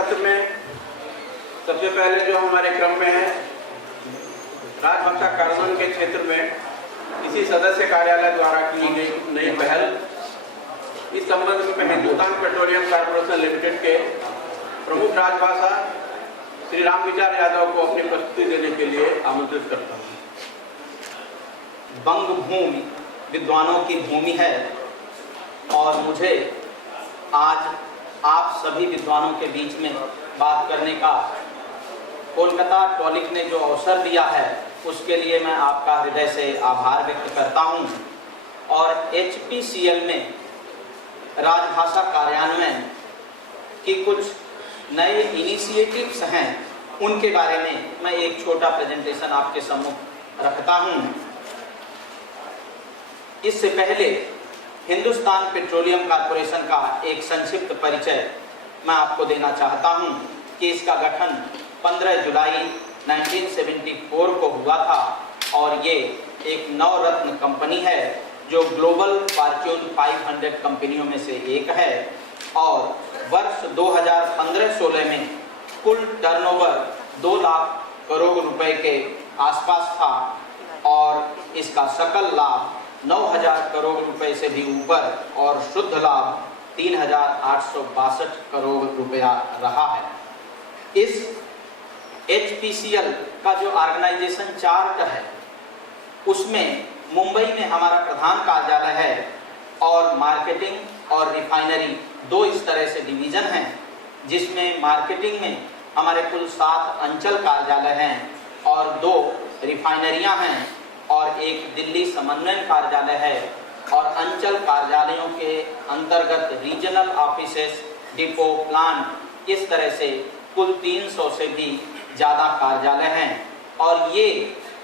सत्र में सबसे पहले जो हमारे क्रम में है, राजभाषा कानून के क्षेत्र में इसी सदस्य कार्यालय द्वारा की गई नई पहल, इस संबंध में मैं हिंदुस्तान पेट्रोलियम कॉर्पोरेशन लिमिटेड के प्रमुख राजभाषा श्री रामविचार यादव को अपनी प्रस्तुति देने के लिए आमंत्रित करता हूँ। बंग भूमि विद्वानों की भूमि है और मुझे आज आप सभी विद्वानों के बीच में बात करने का कोलकाता टॉलिक ने जो अवसर दिया है उसके लिए मैं आपका हृदय से आभार व्यक्त करता हूं। और HPCL में राजभाषा कार्यान्वयन की कुछ नए इनिशिएटिव्स हैं, उनके बारे में मैं एक छोटा प्रेजेंटेशन आपके सम्मुख रखता हूं। इससे पहले हिंदुस्तान पेट्रोलियम कॉर्पोरेशन का एक संक्षिप्त परिचय मैं आपको देना चाहता हूं कि इसका गठन 15 जुलाई 1974 को हुआ था और ये एक नवरत्न कंपनी है जो ग्लोबल फॉर्च्यून 500 कंपनियों में से एक है और वर्ष 2015-16 में कुल टर्नओवर 2 लाख करोड़ रुपए के आसपास था और इसका सकल लाभ 9,000 करोड़ रुपए से भी ऊपर और शुद्ध लाभ 3,862 करोड़ रुपया रहा है। इस HPCL का जो ऑर्गेनाइजेशन चार्ट है उसमें मुंबई में हमारा प्रधान कार्यालय है और मार्केटिंग और रिफाइनरी दो इस तरह से डिवीजन हैं, जिसमें मार्केटिंग में हमारे कुल 7 अंचल कार्यालय हैं और 2 रिफाइनरियां हैं और एक दिल्ली समन्वयन कार्यालय है और अंचल कार्यालयों के अंतर्गत रीजनल ऑफिसेस, डिपो, प्लांट, इस तरह से कुल 300 से भी ज़्यादा कार्यालय हैं। और ये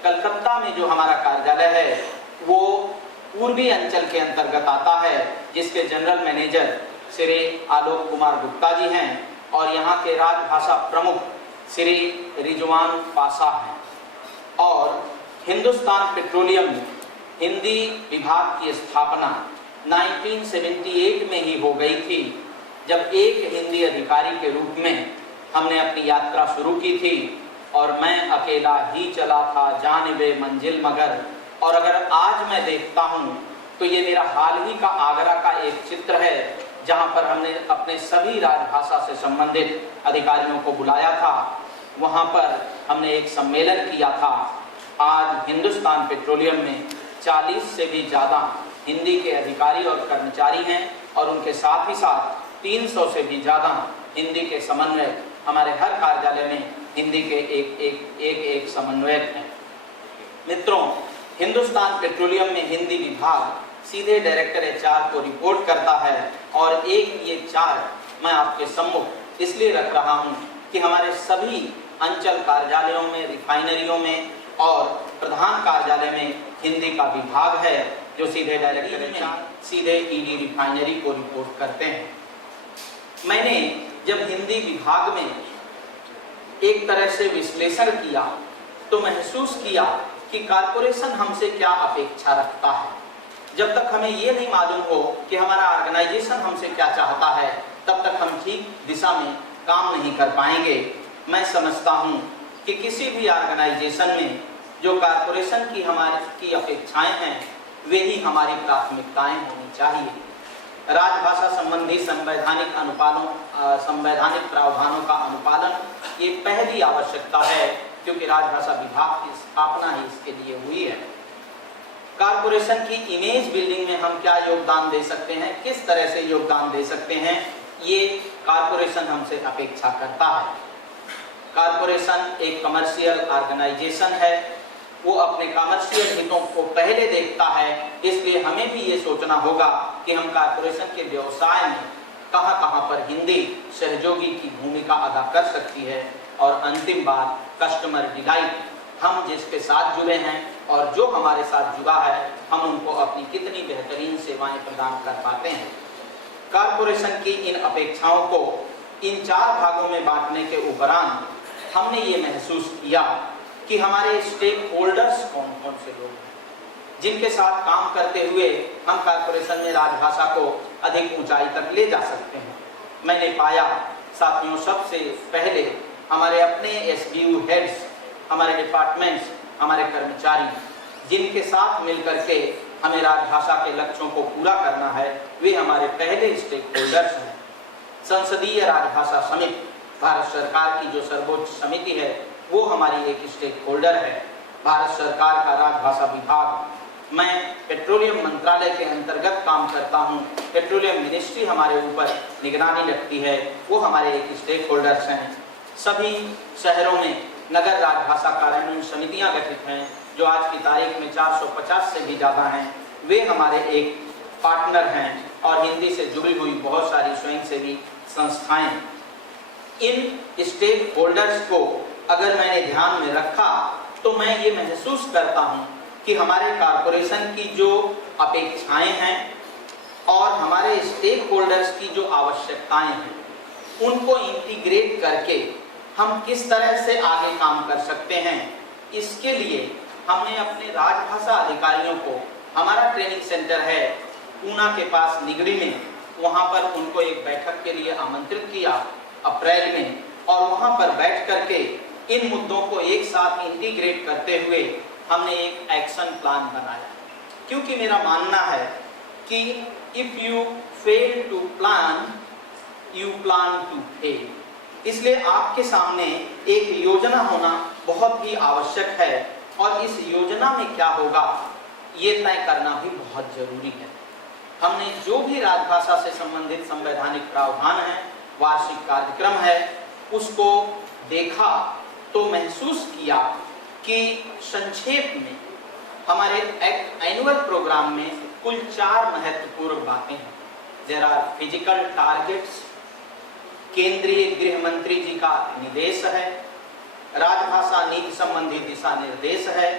कलकत्ता में जो हमारा कार्यालय है वो पूर्वी अंचल के अंतर्गत आता है, जिसके जनरल मैनेजर श्री आलोक कुमार गुप्ता जी हैं और यहाँ के राजभाषा प्रमुख श्री रिजवान पाशा हैं। और हिंदुस्तान पेट्रोलियम में हिंदी विभाग की स्थापना 1978 में ही हो गई थी, जब एक हिंदी अधिकारी के रूप में हमने अपनी यात्रा शुरू की थी और मैं अकेला ही चला था जानिबे मंजिल मगर। और अगर आज मैं देखता हूँ तो ये मेरा हाल ही का आगरा का एक चित्र है जहाँ पर हमने अपने सभी राजभाषा से संबंधित अधिकारियों को बुलाया था। वहाँ पर हमने एक सम्मेलन किया था। आज हिंदुस्तान पेट्रोलियम में 40 से भी ज़्यादा हिंदी के अधिकारी और कर्मचारी हैं और उनके साथ ही साथ 300 से भी ज़्यादा हिंदी के समन्वयक हमारे हर कार्यालय में हिंदी के एक समन्वयक हैं। मित्रों, हिंदुस्तान पेट्रोलियम में हिंदी विभाग सीधे डायरेक्टर HR को रिपोर्ट करता है और एक ये चार्ट मैं आपके सम्मुख इसलिए रख रहा हूँ कि हमारे सभी अंचल कार्यालयों में, रिफाइनरियों में और प्रधान कार्यालय में हिंदी का विभाग है जो सीधे डायरेक्टर HR सीधे ED रिफाइनरी को रिपोर्ट करते हैं। मैंने जब हिंदी विभाग में एक तरह से विश्लेषण किया तो महसूस किया कि कॉर्पोरेशन हमसे क्या अपेक्षा रखता है। जब तक हमें ये नहीं मालूम हो कि हमारा ऑर्गेनाइजेशन हमसे क्या चाहता है, तब तक हम ठीक दिशा में काम नहीं कर पाएंगे। मैं समझता हूँ कि किसी भी ऑर्गेनाइजेशन में जो कॉर्पोरेशन की हमारी अपेक्षाएं हैं वे ही हमारी प्राथमिकताएं होनी चाहिए। राजभाषा संबंधी संवैधानिक प्रावधानों का अनुपालन ये पहली आवश्यकता है, क्योंकि राजभाषा विभाग की स्थापना ही इसके लिए हुई है। कॉर्पोरेशन की इमेज बिल्डिंग में हम क्या योगदान दे सकते हैं, किस तरह से योगदान दे सकते हैं, ये कॉर्पोरेशन हमसे अपेक्षा करता है। कॉर्पोरेशन एक कमर्शियल ऑर्गेनाइजेशन है, वो अपने कमर्शियल हितों को पहले देखता है, इसलिए हमें भी ये सोचना होगा कि हम कॉर्पोरेशन के व्यवसाय में कहां पर हिंदी सहयोगी की भूमिका अदा कर सकती है। और अंतिम बात, कस्टमर डिलाइट, हम जिसके साथ जुड़े हैं और जो हमारे साथ जुड़ा है, हम उनको अपनी कितनी बेहतरीन सेवाएं प्रदान कर पाते हैं। कॉर्पोरेशन की इन अपेक्षाओं को इन 4 भागों में बांटने के उपरांत हमने ये महसूस किया कि हमारे स्टेक होल्डर्स कौन कौन से लोग हैं जिनके साथ काम करते हुए हम कॉर्पोरेशन में राजभाषा को अधिक ऊंचाई तक ले जा सकते हैं। मैंने पाया साथियों, सबसे पहले हमारे अपने एसबीयू हेड्स, हमारे डिपार्टमेंट्स, हमारे कर्मचारी जिनके साथ मिलकर के हमें राजभाषा के लक्ष्यों को पूरा करना है, वे हमारे पहले स्टेक होल्डर्स हैं। संसदीय राजभाषा समिति, भारत सरकार की जो सर्वोच्च समिति है, वो हमारी एक स्टेक होल्डर है। भारत सरकार का राजभाषा विभाग, मैं पेट्रोलियम मंत्रालय के अंतर्गत काम करता हूँ, पेट्रोलियम मिनिस्ट्री हमारे ऊपर निगरानी रखती है, वो हमारे एक स्टेक होल्डर्स हैं। सभी शहरों में नगर राजभाषा कार्यान्वयन समितियां गठित हैं, जो आज की तारीख में 450 से भी ज़्यादा हैं, वे हमारे एक पार्टनर हैं। और हिंदी से जुड़ी हुई बहुत सारी स्वयंसेवी संस्थाएं। इन स्टेक होल्डर्स को अगर मैंने ध्यान में रखा तो मैं ये महसूस करता हूँ कि हमारे कॉरपोरेशन की जो अपेक्षाएं हैं और हमारे स्टेक होल्डर्स की जो आवश्यकताएं हैं, उनको इंटीग्रेट करके हम किस तरह से आगे काम कर सकते हैं, इसके लिए हमने अपने राजभाषा अधिकारियों को, हमारा ट्रेनिंग सेंटर है पूना के पास निगड़ी में, वहां पर उनको एक बैठक के लिए आमंत्रित किया अप्रैल में, और वहां पर बैठ करके इन मुद्दों को एक साथ इंटीग्रेट करते हुए हमने एक एक्शन प्लान बनाया। क्योंकि मेरा मानना है कि if you fail to plan, you plan to fail. इसलिए आपके सामने एक योजना होना बहुत ही आवश्यक है, और इस योजना में क्या होगा ये तय करना भी बहुत जरूरी है। हमने जो भी राजभाषा से संबंधित संवैधानिक प्रावधान है, वार्षिक कार्यक्रम है, उसको देखा तो महसूस किया कि संक्षेप में हमारे एनुअल प्रोग्राम में कुल 4 महत्वपूर्ण बातें हैं। देयर आर फिजिकल टारगेट्स, केंद्रीय गृह मंत्री जी का निर्देश है, राजभाषा नीति संबंधी दिशा निर्देश है,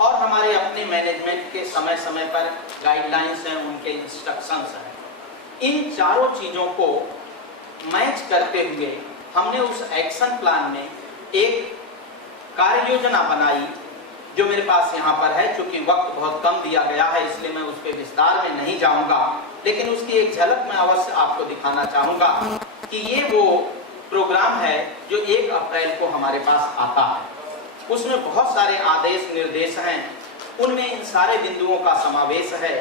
और हमारे अपने मैनेजमेंट के समय समय पर गाइडलाइंस हैं, उनके इंस्ट्रक्शंस हैं। इन चारों चीजों को मैच करते हुए हमने उस एक्शन प्लान में एक कार्य योजना बनाई, जो मेरे पास यहाँ पर है। चूंकि वक्त बहुत कम दिया गया है, इसलिए मैं उस पर विस्तार में नहीं जाऊंगा, लेकिन उसकी एक झलक मैं अवश्य आपको दिखाना चाहूंगा कि ये वो प्रोग्राम है जो 1 अप्रैल को हमारे पास आता है। उसमें बहुत सारे आदेश निर्देश हैं, उनमें इन सारे बिंदुओं का समावेश है।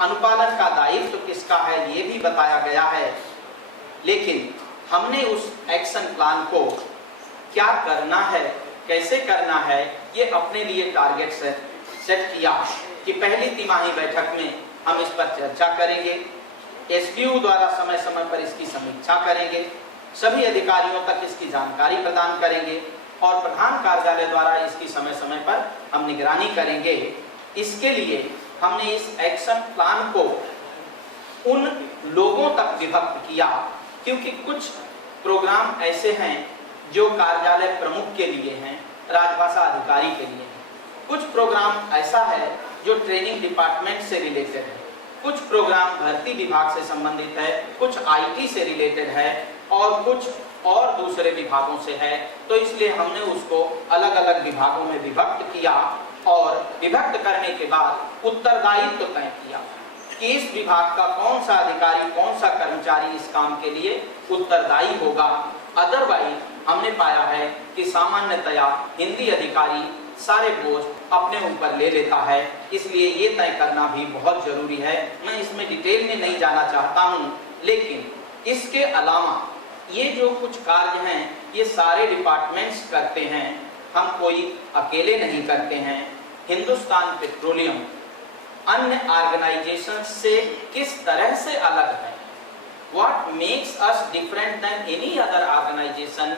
अनुपालन का दायित्व किसका है ये भी बताया गया है। लेकिन हमने उस एक्शन प्लान को क्या करना है, कैसे करना है, ये अपने लिए टारगेट सेट किया कि पहली तिमाही बैठक में हम इस पर चर्चा करेंगे, एसबीयू द्वारा समय समय पर इसकी समीक्षा करेंगे, सभी अधिकारियों तक इसकी जानकारी प्रदान करेंगे, और प्रधान कार्यालय द्वारा इसकी समय समय पर हम निगरानी करेंगे। इसके लिए हमने इस एक्शन प्लान को उन लोगों तक विभक्त किया, क्योंकि कुछ प्रोग्राम ऐसे हैं जो कार्यालय प्रमुख के लिए हैं, राजभाषा अधिकारी के लिए हैं। कुछ प्रोग्राम ऐसा है जो ट्रेनिंग डिपार्टमेंट से रिलेटेड है, कुछ प्रोग्राम भर्ती विभाग से संबंधित है, कुछ आईटी से रिलेटेड है, और कुछ और दूसरे विभागों से है। तो इसलिए हमने उसको अलग अलग विभागों में विभक्त किया, और विभक्त करने के बाद उत्तरदायित्व तय किया कि इस विभाग का कौन सा अधिकारी, कौन सा कर्मचारी इस काम के लिए उत्तरदायी होगा। अदरवाइज हमने पाया है कि सामान्यतया हिंदी अधिकारी सारे बोझ अपने ऊपर ले लेता है, इसलिए ये तय करना भी बहुत जरूरी है। मैं इसमें डिटेल में नहीं जाना चाहता हूँ, लेकिन इसके अलावा ये जो कुछ कार्य हैं ये सारे डिपार्टमेंट्स करते हैं, हम कोई अकेले नहीं करते हैं। हिंदुस्तान पेट्रोलियम अन्य ऑर्गेनाइजेशन से किस तरह से अलग है, What makes us different than any other organization,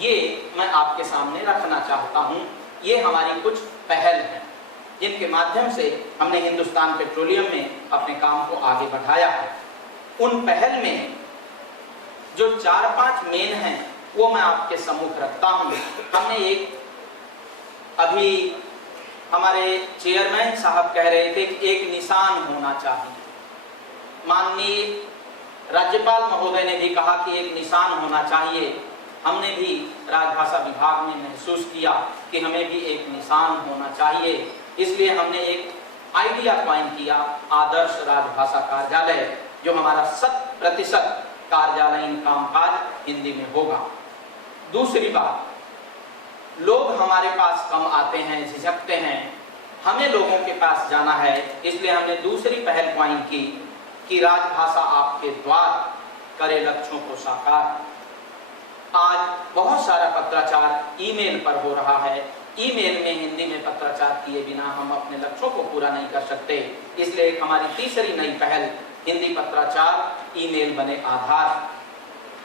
ये मैं आपके सामने रखना चाहता हूँ। ये हमारी कुछ पहल है जिनके माध्यम से हमने हिंदुस्तान पेट्रोलियम में अपने काम को आगे बढ़ाया है। उन पहल में जो 4-5 मेन हैं वो मैं आपके सम्मुख रखता हूँ। हमने एक, अभी हमारे चेयरमैन साहब कह रहे थे कि एक निशान होना चाहिए, माननीय राज्यपाल महोदय ने भी कहा कि एक निशान होना चाहिए। हमने भी राजभाषा विभाग में महसूस किया कि हमें भी एक निशान होना चाहिए, इसलिए हमने एक आइडिया कॉइन किया, आदर्श राजभाषा कार्यालय, जो हमारा 100% कार्यालयीन कामकाज हिंदी में होगा। दूसरी बात, लोग हमारे पास कम आते हैं, झिझकते हैं, हमें लोगों के पास जाना है, इसलिए हमने दूसरी पहल पॉइंट की कि राजभाषा आपके द्वार करे लक्ष्यों को साकार। आज बहुत सारा पत्राचार ईमेल पर हो रहा है। ईमेल में हिंदी में पत्राचार किए बिना हम अपने लक्ष्यों को पूरा नहीं कर सकते, इसलिए एक हमारी तीसरी नई पहल हिंदी पत्राचार ईमेल बने आधार।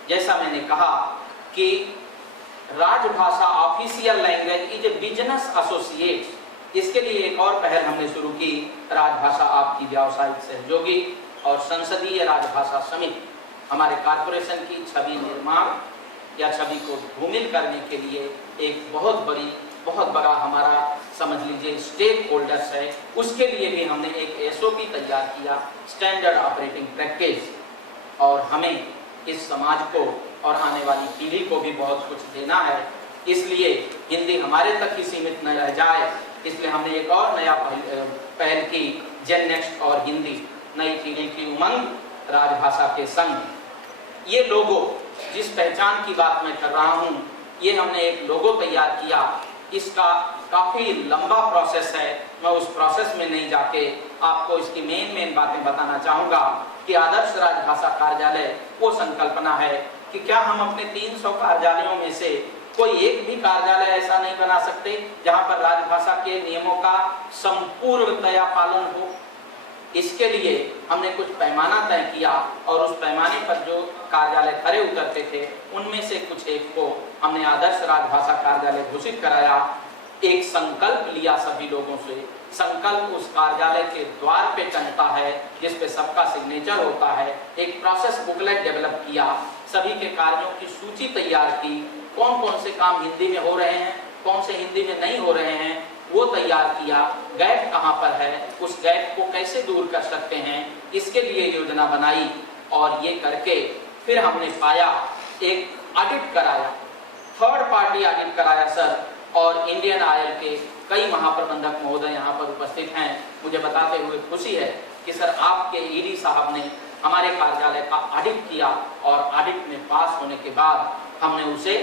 जैसा मैंने कहा कि राजभाषा official language is a business associate, इसके लिए एक और पहल हमने शुरू की, राजभाषा आपकी व्यावसायिक सहयोगी और संसदीय राजभाषा समिति। हमारे कॉर्पोरेशन की छवि निर्माण या छवि को धूमिल करने के लिए एक बहुत बड़ा हमारा समझ लीजिए स्टेक होल्डर्स है, उसके लिए भी हमने एक एसओपी तैयार किया, स्टैंडर्ड ऑपरेटिंग प्रैक्टिस, और हमें इस समाज को और आने वाली पीढ़ी को भी बहुत कुछ देना है, इसलिए हिंदी हमारे तक ही सीमित न रह जाए, इसलिए हमने एक और नया पहल की, जेन नेक्स्ट और हिंदी, नई पीढ़ी की उमंग राजभाषा के संग। ये लोगो, जिस पहचान की बात मैं कर रहा हूँ, ये हमने एक लोगो तैयार किया, इसका काफी लंबा प्रोसेस है, मैं उस प्रोसेस में नहीं जाके आपको इसकी मेन बातें बताना चाहूँगा कि आदर्श राजभाषा कार्यालय वो संकल्पना है कि क्या हम अपने 300 कार्यालयों में से कोई एक भी कार्यालय ऐसा नहीं बना सकते जहां पर राजभाषा के नियमों का संपूर्णतया पालन हो। इसके लिए हमने कुछ पैमाना तय किया और उस पैमाने पर जो कार्यालय खरे उतरते थे उनमें से कुछ एक को हमने आदर्श राजभाषा कार्यालय घोषित कराया। एक संकल्प लिया सभी लोगों से, संकल्प उस कार्यालय के द्वार पे टंगता है जिस पे सबका सिग्नेचर होता है। एक प्रोसेस बुकलेट डेवलप किया, सभी के कार्यों की सूची तैयार की, कौन कौन से काम हिंदी में हो रहे हैं, कौन से हिंदी में नहीं हो रहे हैं वो तैयार किया, गैप कहाँ पर है, उस गैप को कैसे दूर कर सकते हैं, इसके लिए योजना बनाई। और ये करके फिर हमने पाया, एक ऑडिट कराया, थर्ड पार्टी ऑडिट कराया सर, और इंडियन ऑयल के कई महाप्रबंधक महोदय यहाँ पर उपस्थित हैं। मुझे बताते हुए खुशी है कि सर आपके ईडी साहब ने हमारे कार्यालय का ऑडिट किया और ऑडिट में पास होने के बाद हमने उसे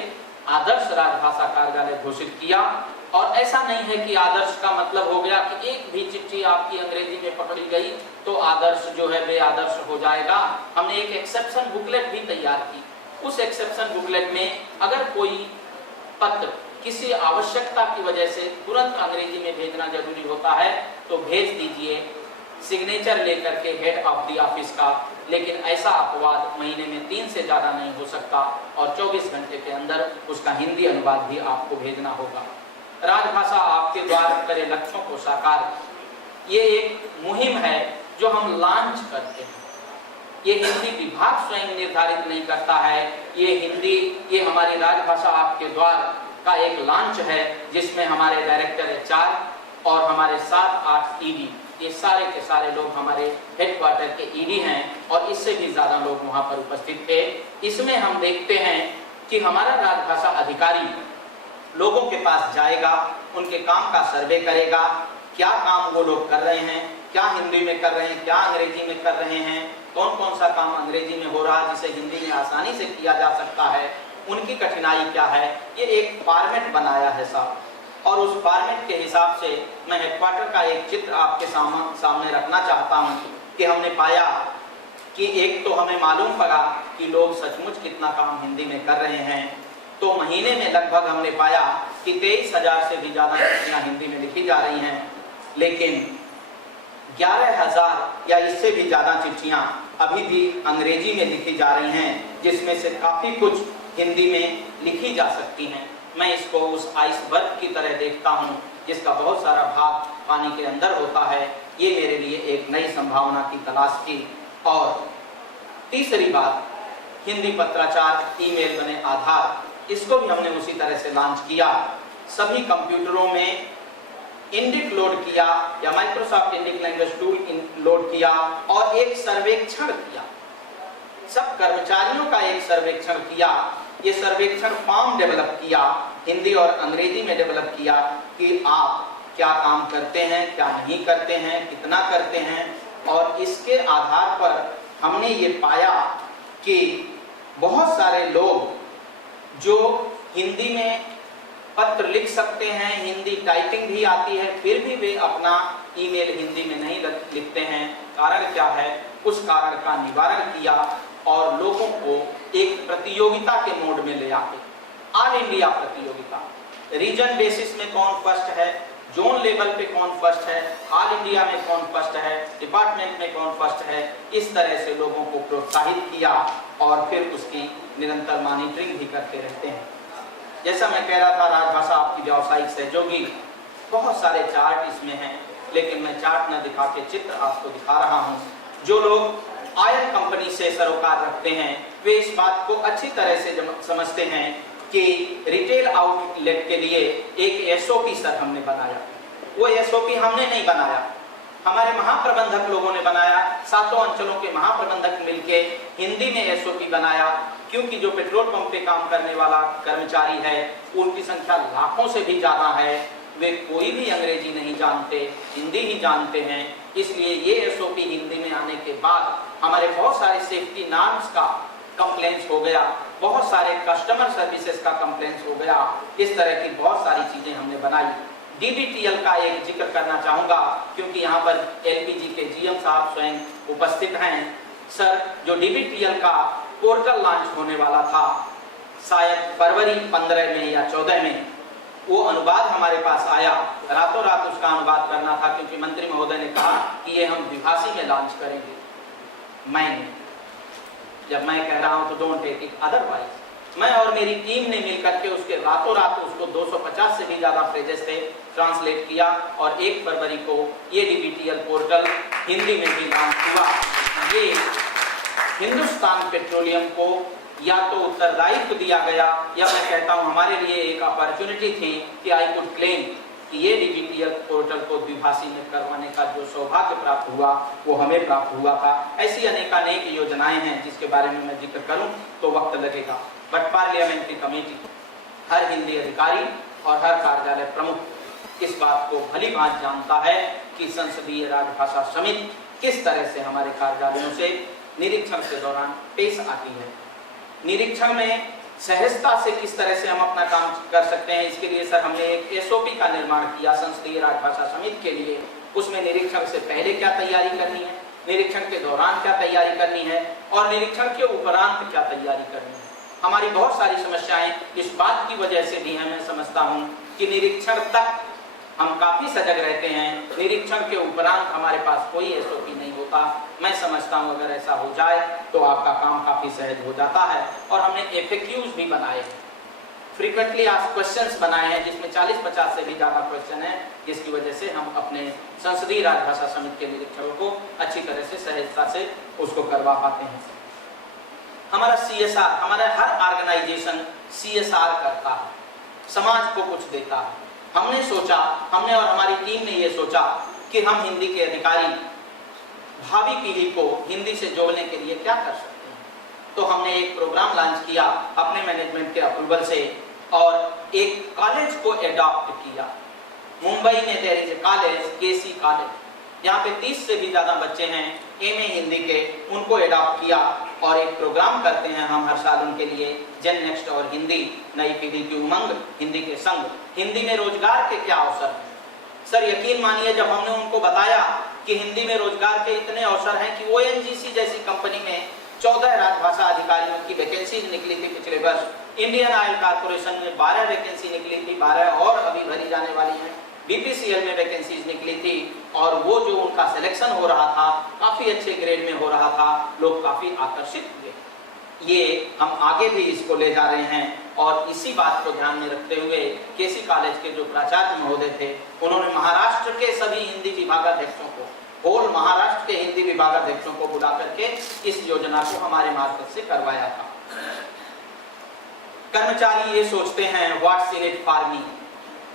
आदर्श राजभाषा कार्यालय घोषित किया। और ऐसा नहीं है कि आदर्श का मतलब हो गया कि एक भी चिट्ठी आपकी अंग्रेजी में पकड़ी गई तो आदर्श जो है बेआदर्श हो जाएगा। हमने एक एक्सेप्शन बुकलेट भी तैयार की। उस एक्सेप्शन बुकलेट में अगर कोई पत्र किसी आवश्यकता की वजह से तुरंत अंग्रेजी में भेजना जरूरी होता है तो भेज दीजिए, सिग्नेचर लेकर के हेड ऑफ द ऑफिस का, लेकिन ऐसा अपवाद महीने में 3 से ज्यादा नहीं हो सकता और 24 घंटे के अंदर उसका हिंदी अनुवाद भी आपको भेजना होगा। राजभाषा आपके द्वार करे लक्ष्यों को साकार, ये एक मुहिम है जो हम लॉन्च करते हैं। ये हिंदी विभाग स्वयं निर्धारित नहीं करता है, ये हमारी राजभाषा आपके द्वार का एक लॉन्च है जिसमें हमारे डायरेक्टर एचआर और हमारे 7-8 ईडी, ये सारे के सारे लोग हमारे हेडक्वार्टर के ईडी हैं और इससे भी ज्यादा लोग वहां पर उपस्थित थे। इसमें हम देखते हैं कि हमारा राजभाषा अधिकारी लोगों के पास जाएगा, उनके काम का सर्वे करेगा, क्या काम वो लोग कर रहे हैं, क्या हिंदी में कर रहे हैं, क्या अंग्रेजी में कर रहे हैं, कौन कौन सा काम अंग्रेजी में हो रहा है जिसे हिंदी में आसानी से किया जा सकता है, उनकी कठिनाई क्या है। ये एक फॉर्मेट बनाया है साहब, और उस फॉर्मेट के हिसाब से मैं हेडक्वार्टर का एक चित्र आपके सामने रखना चाहता हूँ कि हमने पाया कि एक तो हमें मालूम पड़ा कि लोग सचमुच कितना काम हिंदी में कर रहे हैं। तो महीने में लगभग हमने पाया कि 23,000 से भी ज्यादा चिट्ठियां हिंदी में लिखी जा रही हैं, लेकिन 11,000 या इससे भी ज्यादा चिट्ठियां अभी भी अंग्रेजी में लिखी जा रही हैं, जिसमें से काफी कुछ हिंदी में लिखी जा सकती हैं। मैं इसको उस आइसबर्ग की तरह देखता हूँ जिसका बहुत सारा भाग पानी के अंदर होता है। ये मेरे लिए एक नई संभावना की तलाश की। और तीसरी बात, हिंदी पत्राचार ईमेल बने आधार, इसको भी हमने उसी तरह से लॉन्च किया। सभी कंप्यूटरों में इंडिक लोड किया या Microsoft Indic language tool load किया और एक सर्वेक्षण किया, सब कर्मचारियों का एक सर्वेक्षण किया। ये सर्वेक्षण फॉर्म डेवलप किया, हिंदी और अंग्रेजी में डेवलप किया कि आप क्या काम करते हैं, क्या नहीं करते हैं, कितना करते हैं। और इसके आधार पर हमने ये पाया कि बहुत सारे लोग जो हिंदी में पत्र लिख सकते हैं, हिंदी टाइपिंग भी आती है, फिर भी वे अपना ईमेल हिंदी में नहीं लिखते हैं। कारण क्या है? उस कारण का निवारण किया और लोगों को एक प्रतियोगिता के मोड में ले आके, ऑल इंडिया प्रतियोगिता, रीजन बेसिस में कौन फर्स्ट है, जोन लेवल पे कौन फर्स्ट है, ऑल इंडिया में कौन फर्स्ट है, डिपार्टमेंट में कौन फर्स्ट है, इस तरह से लोगों को प्रोत्साहित किया और फिर उसकी निरंतर मॉनिटरिंग भी करते रहते हैं। जैसा मैं कह रहा था, राजभाषा आपकी व्यावसायिक सहयोगी, बहुत सारे चार्ट इसमें हैं, लेकिन मैं चार्ट न दिखा के चित्र आपको दिखा रहा हूं। जो लोग आयल कंपनी से सरोकार रखते हैं वे इस बात को अच्छी तरह से समझते हैं कि रिटेल आउटलेट के लिए एक एसओपी सर हमने बनाया। वो एसओपी हमने नहीं बनाया, हमारे महाप्रबंधक लोगों ने बनाया। 7 अंचलों के महाप्रबंधक मिलके हिंदी में एसओपी बनाया, क्योंकि जो पेट्रोल पंप पे काम करने वाला कर्मचारी है उनकी संख्या लाखों से भी ज्यादा है, वे कोई भी अंग्रेजी नहीं जानते, हिंदी ही जानते हैं। इसलिए ये एसओपी हिंदी में आने के बाद हमारे बहुत सारे सेफ्टी नॉर्म्स का कंप्लेंट्स हो गया, बहुत सारे कस्टमर सर्विसेज का कंप्लेंट्स हो गया, इस तरह की बहुत सारी चीजें हमने बनाई। डीबीटीएल का एक जिक्र करना चाहूंगा, क्योंकि यहाँ पर एलपीजी के जीएम साहब स्वयं उपस्थित हैं। सर, जो डीबीटीएल का पोर्टल लॉन्च होने वाला था शायद फरवरी 15 में या 14 में, वो अनुवाद हमारे पास आया, रातों रात उसका अनुवाद करना था, क्योंकि मंत्री महोदय ने कहा कि ये हम द्विभाषी में लॉन्च करेंगे। जब मैं कह रहा हूं तो डोंट टेक इट अदरवाइज। मैं और मेरी टीम ने मिलकर के उसके रातों रात उसको 250 से भी ज्यादा पेजेस थे ट्रांसलेट किया और 1 फरवरी को ये डीबीटीएल पोर्टल हिंदी में भी लॉन्च हुआ। ये हिंदुस्तान पेट्रोलियम को या तो उत्तरदायित्व दिया गया, या मैं कहता हूं हमारे लिए एक अपॉर्चुनिटी थी कि आई कुड क्लेम कि ये डीबीटीएल पोर्टल को द्विभाषी में करवाने का जो सौभाग्य प्राप्त हुआ वो हमें प्राप्त हुआ था। ऐसी अनेकानेक योजनाएं हैं जिसके बारे में मैं जिक्र करूं तो वक्त लगेगा, बट पार्लियामेंट्री कमेटी, हर हिंदी अधिकारी और हर कार्यालय प्रमुख इस बात को भली भांति जानता है कि संसदीय राजभाषा समिति किस तरह से हमारे कार्यालयों से निरीक्षण के दौरान पेश आती है। निरीक्षण में सहजता से किस तरह से हम अपना काम कर सकते हैं, इसके लिए सर हमने एक एसओपी का निर्माण किया संसदीय राजभाषा समिति के लिए। उसमें निरीक्षण से पहले क्या तैयारी करनी है, निरीक्षण के दौरान क्या तैयारी करनी है और निरीक्षण के उपरांत क्या तैयारी करनी है। हमारी बहुत सारी समस्याएं इस बात की वजह से भी है, मैं समझता हूं कि निरीक्षण तक हम काफी सजग रहते हैं, निरीक्षण के उपरांत हमारे पास कोई एसओपी नहीं होता। मैं समझता हूं अगर ऐसा हो जाए तो आपका काम काफी सहज हो जाता है। और हमने एफएक्यूज भी बनाए हैं, फ्रीक्वेंटली आस्क्ड क्वेश्चंस बनाए हैं, जिसमें 40-50 से भी ज्यादा क्वेश्चन है, जिसकी वजह से हम अपने संसदीय राजभाषा समिति के निरीक्षकों को अच्छी तरह से सहजता से उसको करवा पाते हैं। हमारा सीएसआर, हमारा हर ऑर्गेनाइजेशन सीएसआर करता है, समाज को कुछ देता है। हमने सोचा, हमने और हमारी टीम ने ये सोचा कि हम हिंदी के अधिकारी भावी पीढ़ी को हिंदी से जोड़ने के लिए क्या कर सकते हैं। तो हमने एक प्रोग्राम लॉन्च किया अपने मैनेजमेंट के अप्रूवल से और एक कॉलेज को एडॉप्ट किया। मुंबई में there is a college, KC college, यहाँ पे 30 से भी ज्यादा बच्चे हैं एमए हिंदी के, उनको एडॉप्ट किया और एक प्रोग्राम करते हैं हम हर साल उनके लिए, जेन नेक्स्ट और हिंदी, नई पीढ़ी की उमंग, हिंदी के संग। हिंदी में रोजगार के क्या अवसर हैं सर, यकीन मानिए जब हमने उनको बताया कि हिंदी में रोजगार के इतने अवसर हैं कि ओएनजीसी जैसी कंपनी में 14 राजभाषा अधिकारियों की वैकेंसी निकली थी पिछले वर्ष, इंडियन ऑयल कारपोरेशन में 12 वैकेंसी निकली थी, 12 और अभी भरी जाने वाली हैं, बीपीसीएल में वैकेंसीज निकली थी और वो जो उनका सिलेक्शन हो रहा था काफी अच्छे ग्रेड में हो रहा था, लोग काफी आकर्षित हुए। ये हम आगे भी इसको ले जा रहे हैं और इसी बात को ध्यान में रखते हुए केसी कॉलेज के जो प्राचार्य महोदय थे उन्होंने महाराष्ट्र के सभी हिंदी विभागाध्यक्षों को, होल महाराष्ट्र के हिंदी विभागाध्यक्षों को बुला करके इस योजना को हमारे मार्फत से करवाया था। कर्मचारी ये सोचते हैं what's in it for me,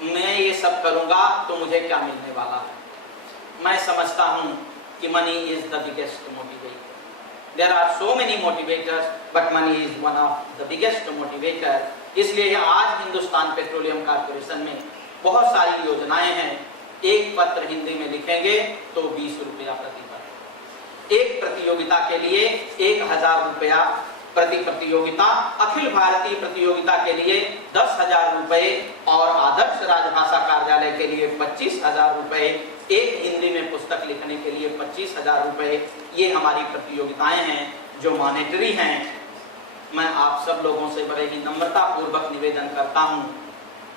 मैं ये सब करूंगा तो मुझे क्या मिलने वाला है। मैं समझता हूं कि money is the biggest motivator. There are so many motivators, but money is one of the biggest motivator. इसलिए आज हिंदुस्तान पेट्रोलियम कॉर्पोरेशन में बहुत सारी योजनाएं हैं। एक पत्र हिंदी में लिखेंगे तो 20 रुपया प्रति पत्र। एक प्रतियोगिता के लिए 1000 रुपया प्रति प्रतियोगिता, अखिल भारतीय प्रतियोगिता के लिए 10,000 रुपए और आदर्श राजभाषा कार्यालय के लिए 25,000 रुपए, एक हिंदी में पुस्तक लिखने के लिए 25,000 रुपए। ये हमारी प्रतियोगिताएं हैं जो मॉनेटरी हैं। मैं आप सब लोगों से बड़े ही नम्रता पूर्वक निवेदन करता हूं,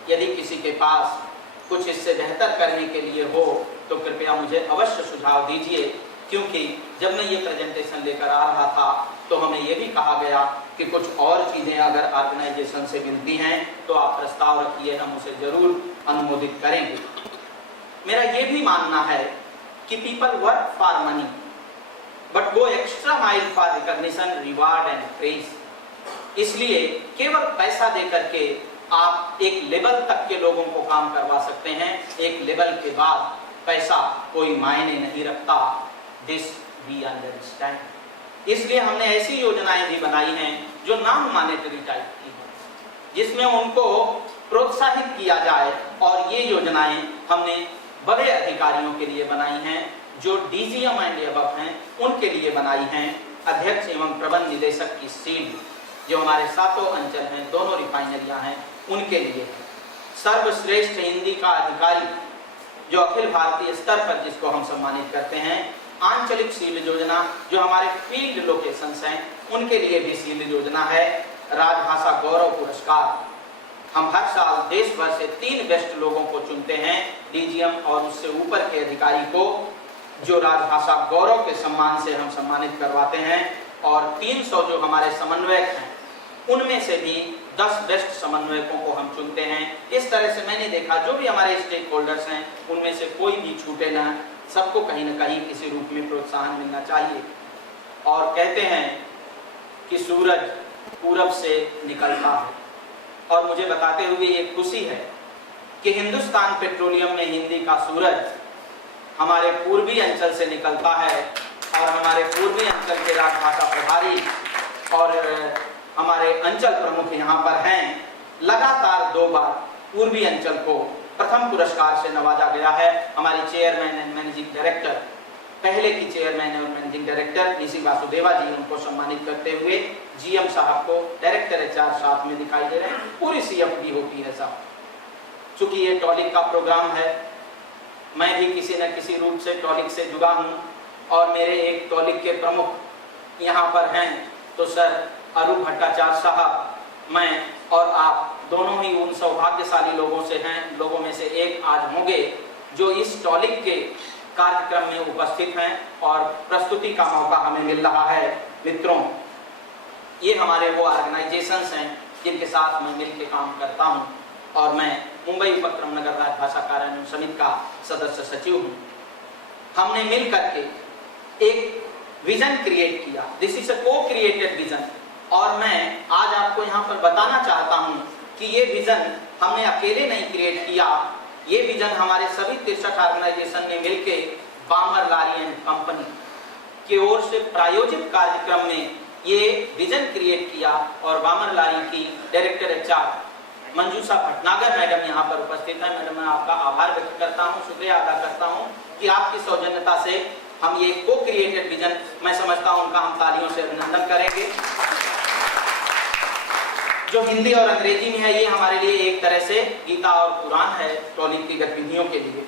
यदि किसी के पास कुछ इससे बेहतर करने के लिए हो तो कृपया मुझे अवश्य सुझाव दीजिए, क्योंकि जब मैं ये प्रेजेंटेशन लेकर आ रहा था तो हमें ये भी कहा गया कि कुछ और चीजें अगर ऑर्गेनाइजेशन से मिलती हैं तो आप प्रस्ताव रखिए, हम उसे जरूर अनुमोदित करेंगे। मेरा ये भी मानना है कि people work for money but go extra mile for recognition, reward and praise. इसलिए केवल पैसा दे करके आप एक लेवल तक के लोगों को काम करवा सकते हैं, एक लेवल के बाद पैसा कोई मायने नहीं रखता। This we understand. इसलिए हमने ऐसी योजनाएं भी बनाई हैं जो नॉन मॉनेटरी टाइप की हैं, जिसमें उनको प्रोत्साहित किया जाए, और ये योजनाएं हमने बड़े अधिकारियों के लिए बनाई हैं जो डीजीएम एंड अबव हैं, उनके लिए बनाई हैं। अध्यक्ष एवं प्रबंध निदेशक की सीट जो हमारे 7 अंचल हैं, दोनों रिफाइनरियां हैं, उनके लिए। सर्वश्रेष्ठ हिंदी का अधिकारी जो अखिल भारतीय स्तर पर जिसको हम सम्मानित करते हैं, आंचलिक शील योजना जो हमारे फील्ड लोकेशंस हैं, उनके लिए भी शील योजना है। राजभाषा गौरव पुरस्कार हम हर साल देश भर से 3 बेस्ट लोगों को चुनते हैं, डीजीएम और उससे ऊपर के अधिकारी को, जो राजभाषा गौरव के सम्मान से हम सम्मानित करवाते हैं। और 300 जो हमारे समन्वयक हैं, उनमें से भी 10 बेस्ट समन्वयकों को हम चुनते हैं। इस तरह से मैंने देखा जो भी हमारे स्टेक होल्डर्स हैं, उनमें से कोई भी छूटे ना, सबको कहीं ना कहीं किसी रूप में प्रोत्साहन मिलना चाहिए। और कहते हैं कि सूरज पूरब से निकलता है, और मुझे बताते हुए ये खुशी है कि हिंदुस्तान पेट्रोलियम में हिंदी का सूरज हमारे पूर्वी अंचल से निकलता है, और हमारे पूर्वी अंचल के राजभाषा प्रभारी और हमारे अंचल प्रमुख यहाँ पर हैं। लगातार 2 बार पूर्वी अंचल को प्रथम पुरस्कार से नवाजा गया है। हमारी चेयरमैन एंड मैनेजिंग डायरेक्टर, पहले की चेयरमैन और मैनेजिंग डायरेक्टर निशी वासुदेवा जी, उनको सम्मानित करते हुए जीएम साहब को, डायरेक्टर एचआर साथ में दिखाई दे रहे हैं, पूरी सीएफडी होती है साहब। चूंकि ये टॉलिक का प्रोग्राम है, मैं भी किसी न किसी रूप से टॉलिक से जुड़ा हूँ, और मेरे एक टॉलिक के प्रमुख यहाँ पर हैं, तो सर अरूप भट्टाचार्य साहब, मैं और आप दोनों ही उन सौभाग्यशाली लोगों में से एक आज होंगे जो इस टॉलिक के कार्यक्रम में उपस्थित हैं, और प्रस्तुति का मौका हमें मिल रहा है। मित्रों, ये हमारे वो ऑर्गेनाइजेशंस हैं जिनके साथ मैं मिल के काम करता हूँ, और मैं मुंबई उपक्रम नगर राजभाषा कार्यान्वयन समिति का सदस्य सचिव हूँ। हमने मिल करके एक विजन क्रिएट किया। दिस इज अ को क्रिएटेड विजन, और मैं आज आपको यहाँ पर बताना चाहता हूँ कि ये विजन हमने अकेले नहीं क्रिएट किया। ये विजन हमारे सभी 63 ऑर्गेनाइजेशन ने मिलके बामर लारी एंड कंपनी की ओर से प्रायोजित कार्यक्रम में ये विजन क्रिएट किया, और बामर लारी की डायरेक्टर एचआर मंजूषा भटनागर मैडम यहाँ पर उपस्थित है। मैडम, मैं आपका आभार व्यक्त करता हूँ, शुक्रिया अदा करता हूँ कि आपकी सौजन्यता से हम ये को क्रिएटेड विजन, मैं समझता हूँ उनका हम तालियों से अभिनंदन करेंगे। जो हिंदी और अंग्रेजी में है, ये हमारे लिए एक तरह से गीता और कुरान है टॉलिक की गतिविधियों के लिए।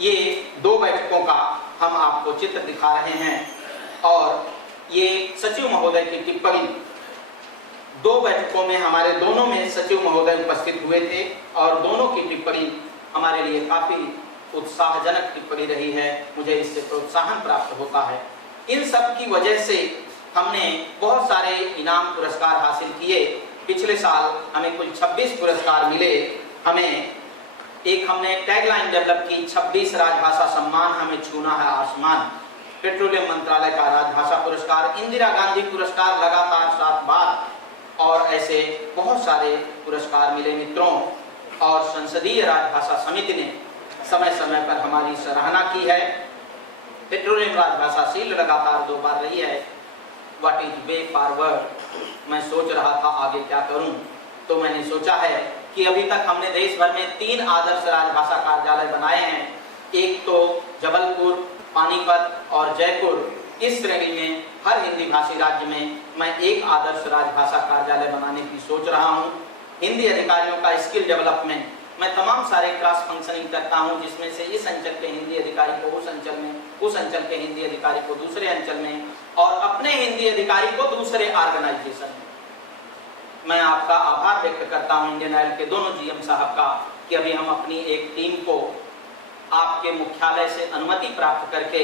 ये 2 बैठकों का हम आपको चित्र दिखा रहे हैं, और ये सचिव महोदय की टिप्पणी, 2 बैठकों में हमारे दोनों में सचिव महोदय उपस्थित हुए थे, और दोनों की टिप्पणी हमारे लिए काफी उत्साहजनक टिप्पणी रही है। मुझे इससे प्रोत्साहन प्राप्त होता है। इन सब की वजह से हमने बहुत सारे इनाम पुरस्कार हासिल किए। पिछले साल हमें कुल 26 पुरस्कार मिले। हमने टैगलाइन डेवलप की, 26 राजभाषा सम्मान, हमें छूना है आसमान। पेट्रोलियम मंत्रालय का राजभाषा पुरस्कार, इंदिरा गांधी पुरस्कार लगातार 7 बार, और ऐसे बहुत सारे पुरस्कार मिले मित्रों। और संसदीय राजभाषा समिति ने समय समय पर हमारी सराहना की है। पेट्रोलियम राजभाषा शील्ड लगातार 2 बार रही है। What is way forward? मैं सोच रहा था आगे क्या करूं, तो मैंने सोचा है कि अभी तक हमने देश भर में 3 आदर्श राजभाषा कार्यालय बनाए हैं। एक तो जबलपुर, पानीपत और जयपुर। इस श्रेणी में हर हिंदी भाषी राज्य में मैं एक आदर्श राजभाषा कार्यालय बनाने की सोच रहा हूँ। हिंदी अधिकारियों का स्किल डेवलपमेंट, मैं तमाम सारे क्रॉस फंक्शनिंग करता हूँ, जिसमें से इस अंचल के हिंदी अधिकारी को उस अंचल में, उस अंचल के हिंदी अधिकारी को दूसरे अंचल में, और अपने हिंदी अधिकारी को दूसरे ऑर्गेनाइजेशन में। मैं आपका आभार व्यक्त करता हूँ इंडियन ऑयल के दोनों जीएम साहब का कि अभी हम अपनी एक टीम को आपके मुख्यालय से अनुमति प्राप्त करके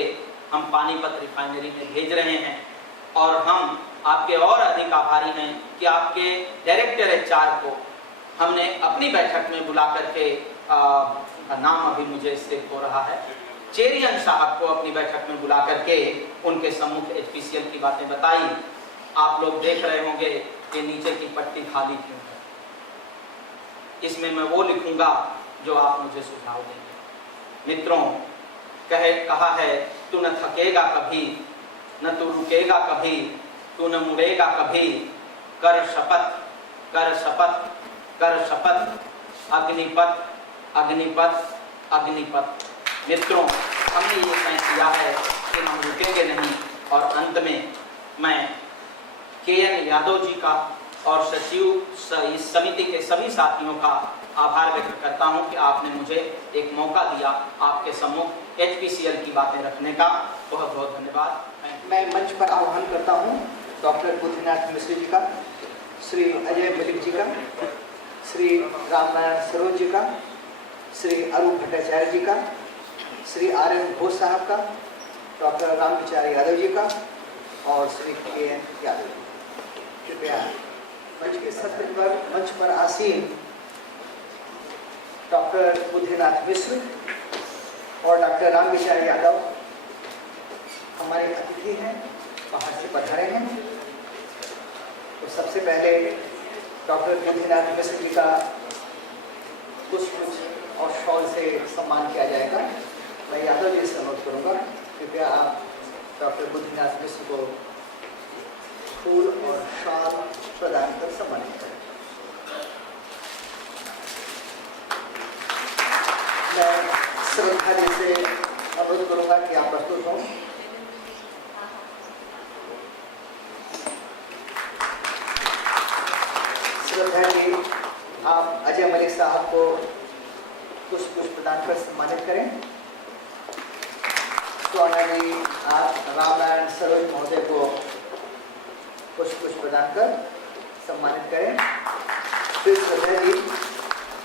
हम पानीपत रिफाइनरी में भेज रहे हैं, और हम आपके और अधिक आभारी हैं कि आपके डायरेक्टर एचआर को हमने अपनी बैठक में बुला करके उनका नाम अभी मुझे इससे हो रहा है, चेरियन साहब को अपनी बैठक में बुला करके उनके सम्मुख एचपीसीएल की बातें बताई। आप लोग देख रहे होंगे कि नीचे की पट्टी खाली क्यों है, इसमें मैं वो लिखूंगा जो आप मुझे सुझाव देंगे। मित्रों, कहा है तू न थकेगा कभी, न तू रुकेगा कभी, तू न मुड़ेगा कभी, कर शपथ, कर शपथ, कर शपथ, अग्निपथ, अग्निपथ, अग्निपथ। मित्रों, हमने ये तय किया है कि हम रुकेंगे नहीं, और अंत में मैं केएन यादव जी का और सचिव इस समिति के सभी साथियों का आभार व्यक्त करता हूं कि आपने मुझे एक मौका दिया आपके सम्मुख एचपीसीएल की बातें रखने का। बहुत बहुत धन्यवाद। मैं मंच पर आह्वान करता हूं डॉक्टर बुद्धिनाथ मिश्र जी का, श्री अजय मलिक जी का, श्री रामनारायण सरोज जी का, श्री अरूप भट्टाचार्य जी का, श्री आर.एन. घोष साहब का, डॉक्टर रामविचार यादव जी का और श्री के.एन. यादव जी। कृपया मंच के सत्र पर मंच पर आसीन डॉक्टर बुद्धिनाथ मिश्र और डॉक्टर रामविचार यादव हमारे अतिथि हैं, बाहर से पधारे हैं। तो सबसे पहले डॉक्टर बुद्धिनाथ मिश्र जी का पुष्प और शॉल से सम्मान किया जाएगा। मैं यादव जी से अनुरोध करूँगा, कृपया आप डॉक्टर बुद्धिनाथ मिश्र को फूल और शॉल प्रदान कर सम्मानित करें। मैं श्रद्धा जी से अनुरोध करूँगा कि आप प्रस्तुत हों। श्रद्धा जी, आप अजय मलिक साहब को पुष्प प्रदान कर सम्मानित करें। सोना जी, आप रामनारायण सरोज महोदय को पुष्प प्रदान कर सम्मानित करें। फिर श्रद्धा जी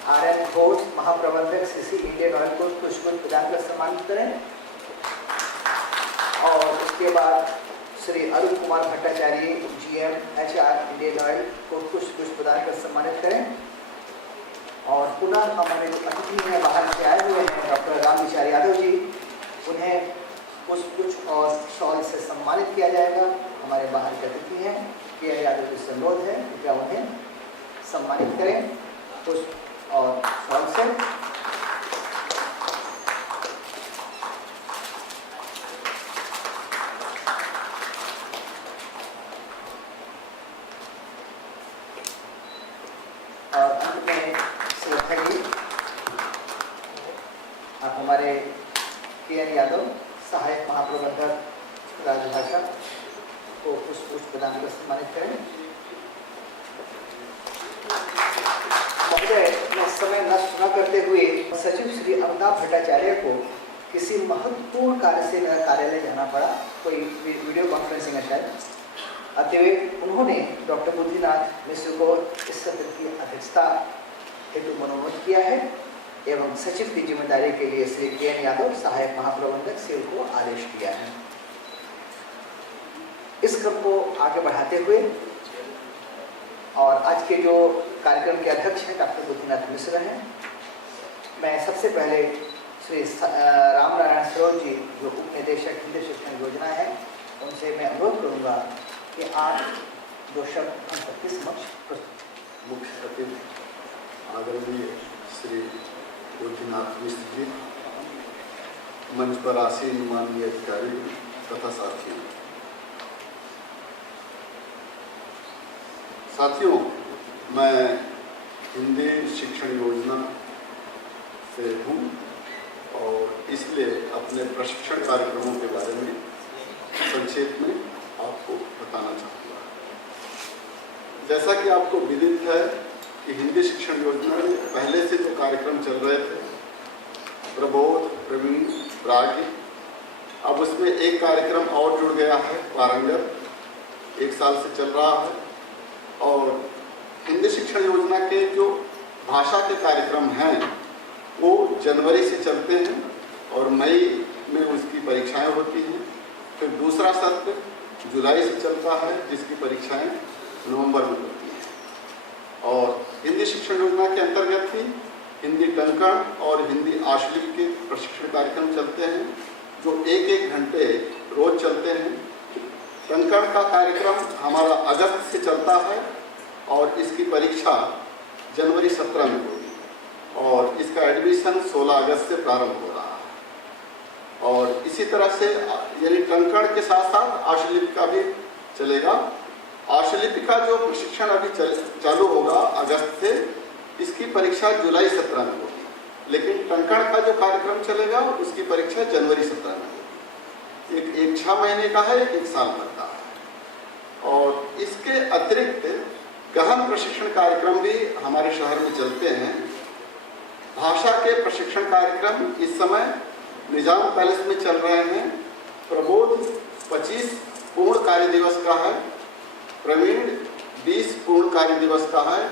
आर.एन. घोष महाप्रबंधक सीसी इंडियन ऑयल को पुष्प प्रदान कर सम्मानित करें। और उसके बाद Shri Arup Kumar Bhattacharya GM HR Indian Oil को पुष्प प्रदान कर सम्मानित करें। और पुनः हमारे जो अतिथि हैं बाहर से आए हुए हैं डॉक्टर रामविचार यादव जी, उन्हें पुष्प और शॉल से सम्मानित किया जाएगा। हमारे बाहर के अतिथि हैं, के.एन. यादव जी से अनुरोध है कृपया उन्हें सम्मानित करें पुष्प और शॉल से। और अंत में श्रद्धा जी, आप हमारे के.एन. यादव सहायक महाप्रबंधक राजभाषा को पुष्प प्रदान कर सम्मानित करें। महोदय, मैं समय नष्ट न करते हुए सचिव श्री अमिताभ भट्टाचार्य को किसी महत्वपूर्ण कार्य से मेरा कार्यालय जाना पड़ा, कोई वीडियो कॉन्फ्रेंसिंग है शायद, अतएव उन्होंने डॉक्टर बुद्धिनाथ मिश्र को इस सत्र की अध्यक्षता हेतु मनोनीत किया है एवं सचिव की जिम्मेदारी के लिए श्री के.एन. यादव सहायक महाप्रबंधक सेल को आदेश दिया है। इस क्रम को आगे बढ़ाते हुए और आज के जो कार्यक्रम के अध्यक्ष हैं डॉक्टर बुद्धिनाथ मिश्र हैं, मैं सबसे पहले श्री रामनारायण सरोज जी जो उप निदेशक हिंदी शिक्षण योजना है, उनसे मैं अनुरोध करूँगा कि आप दो शब्द हम सबके समक्ष मुख्य सचिव आदरणीय श्री बुद्धिनाथ मिश्र जी, मंच पर आसीन माननीय अधिकारी तथा साथियों, मैं हिंदी शिक्षण योजना से हूँ और इसलिए अपने प्रशिक्षण कार्यक्रमों के बारे में संक्षेप जैसा कि आपको विदित है कि हिंदी शिक्षण योजना में पहले से जो कार्यक्रम चल रहे थे, प्रबोध, प्रवीण, प्राज्ञ, अब उसमें एक कार्यक्रम और जुड़ गया है, पारंगत, 1 साल से चल रहा है। और हिंदी शिक्षण योजना के जो भाषा के कार्यक्रम हैं वो जनवरी से चलते हैं और मई में उसकी परीक्षाएं होती हैं। फिर दूसरा सत्र जुलाई से चलता है जिसकी परीक्षाएं नवंबर में होती हैं। और हिंदी शिक्षण योजना के अंतर्गत ही हिंदी टंकण और हिंदी आशुलिपि के प्रशिक्षण कार्यक्रम चलते हैं जो 1-1 घंटे रोज चलते हैं। टंकण का कार्यक्रम हमारा अगस्त से चलता है और इसकी परीक्षा जनवरी 17 में होगी और इसका एडमिशन 16 अगस्त से प्रारंभ हो रहा है। और इसी तरह से यानी टंकण के साथ साथ आशुलिपि का भी चलेगा। आशुलिपि का जो प्रशिक्षण अभी चालू होगा अगस्त से, इसकी परीक्षा जुलाई 17 में होगी, लेकिन टंकण का जो कार्यक्रम चलेगा उसकी परीक्षा जनवरी 17 में होगी। एक 6 महीने का है, एक साल भर का है। और इसके अतिरिक्त गहन प्रशिक्षण कार्यक्रम भी हमारे शहर में चलते हैं। भाषा के प्रशिक्षण कार्यक्रम इस समय निजाम पैलेस में चल रहे हैं। प्रबोध 25 पूर्ण कार्य दिवस का है, प्रवीण 20 पूर्ण कार्य दिवस का है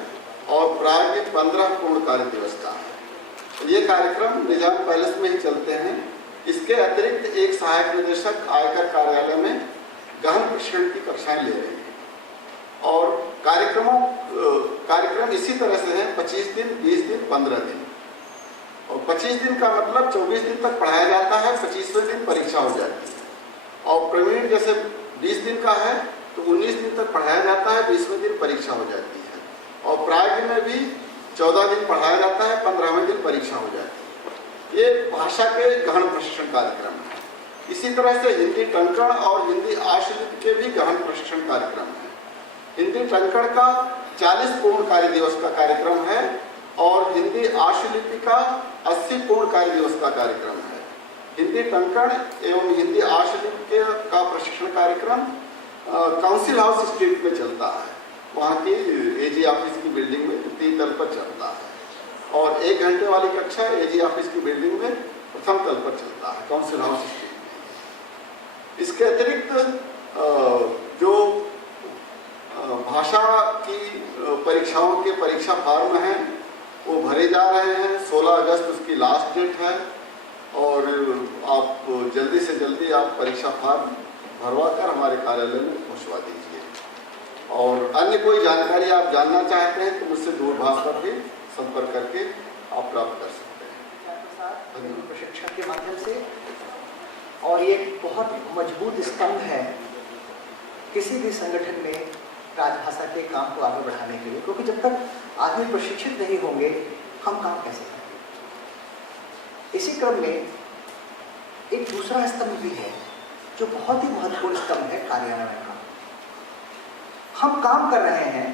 और प्राज्ञ 15 पूर्ण कार्य दिवस का है। ये कार्यक्रम निजाम पैलेस में ही चलते हैं। इसके अतिरिक्त एक सहायक निदेशक आयकर कार्यालय में गहन प्रशिक्षण की कक्षाएं ले रहे हैं। और कार्यक्रम इसी तरह से है, 25 दिन, 20 दिन, 15 दिन। और 25 दिन का मतलब 24 दिन तक पढ़ाया जाता है, 25वें दिन परीक्षा हो जाती है। और प्रवीण जैसे 20 दिन का है तो 19 दिन तक पढ़ाया जाता है, 20वें दिन परीक्षा हो जाती है। और प्राज्ञ में भी 14 दिन पढ़ाया जाता है, 15वें दिन परीक्षा हो जाती है। ये भाषा के गहन प्रशिक्षण कार्यक्रम है। इसी तरह से हिंदी टंकण और हिंदी आशुलिपि के भी गहन प्रशिक्षण कार्यक्रम है। हिंदी टंकण का 40 पूर्ण कार्य दिवस का कार्यक्रम है और हिंदी आशुलिपि का 80 पूर्ण कार्य दिवस का कार्यक्रम है। हिंदी टंकण एवं हिंदी आशुलिपि का प्रशिक्षण कार्यक्रम काउंसिल हाउस स्ट्रीट में चलता है, वहाँ की एजी ऑफिस की बिल्डिंग में 3 तल पर चलता है। और 1 घंटे वाली कक्षा एजी ऑफिस की बिल्डिंग में प्रथम तल पर चलता है, काउंसिल हाउस स्ट्रीट में। इसके अतिरिक्त जो भाषा की परीक्षाओं के परीक्षा फॉर्म हैं वो भरे जा रहे हैं। 16 अगस्त उसकी लास्ट डेट है और आप जल्दी से जल्दी आप परीक्षा फॉर्म भरवा कर हमारे कार्यालय में पहुंचवा दीजिए। और अन्य कोई जानकारी आप जानना चाहते हैं तो मुझसे दूरभाष पर भी संपर्क करके आप प्राप्त कर सकते हैं। प्रशिक्षण के माध्यम से, और ये बहुत मजबूत स्तंभ है किसी भी संगठन में राजभाषा के काम को आगे बढ़ाने के लिए, क्योंकि जब तक आदमी प्रशिक्षित नहीं होंगे हम काम कैसे करेंगे। इसी क्रम में एक दूसरा स्तंभ भी है जो बहुत ही महत्वपूर्ण स्तंभ है, कार्यान्वयन का। हम काम कर रहे हैं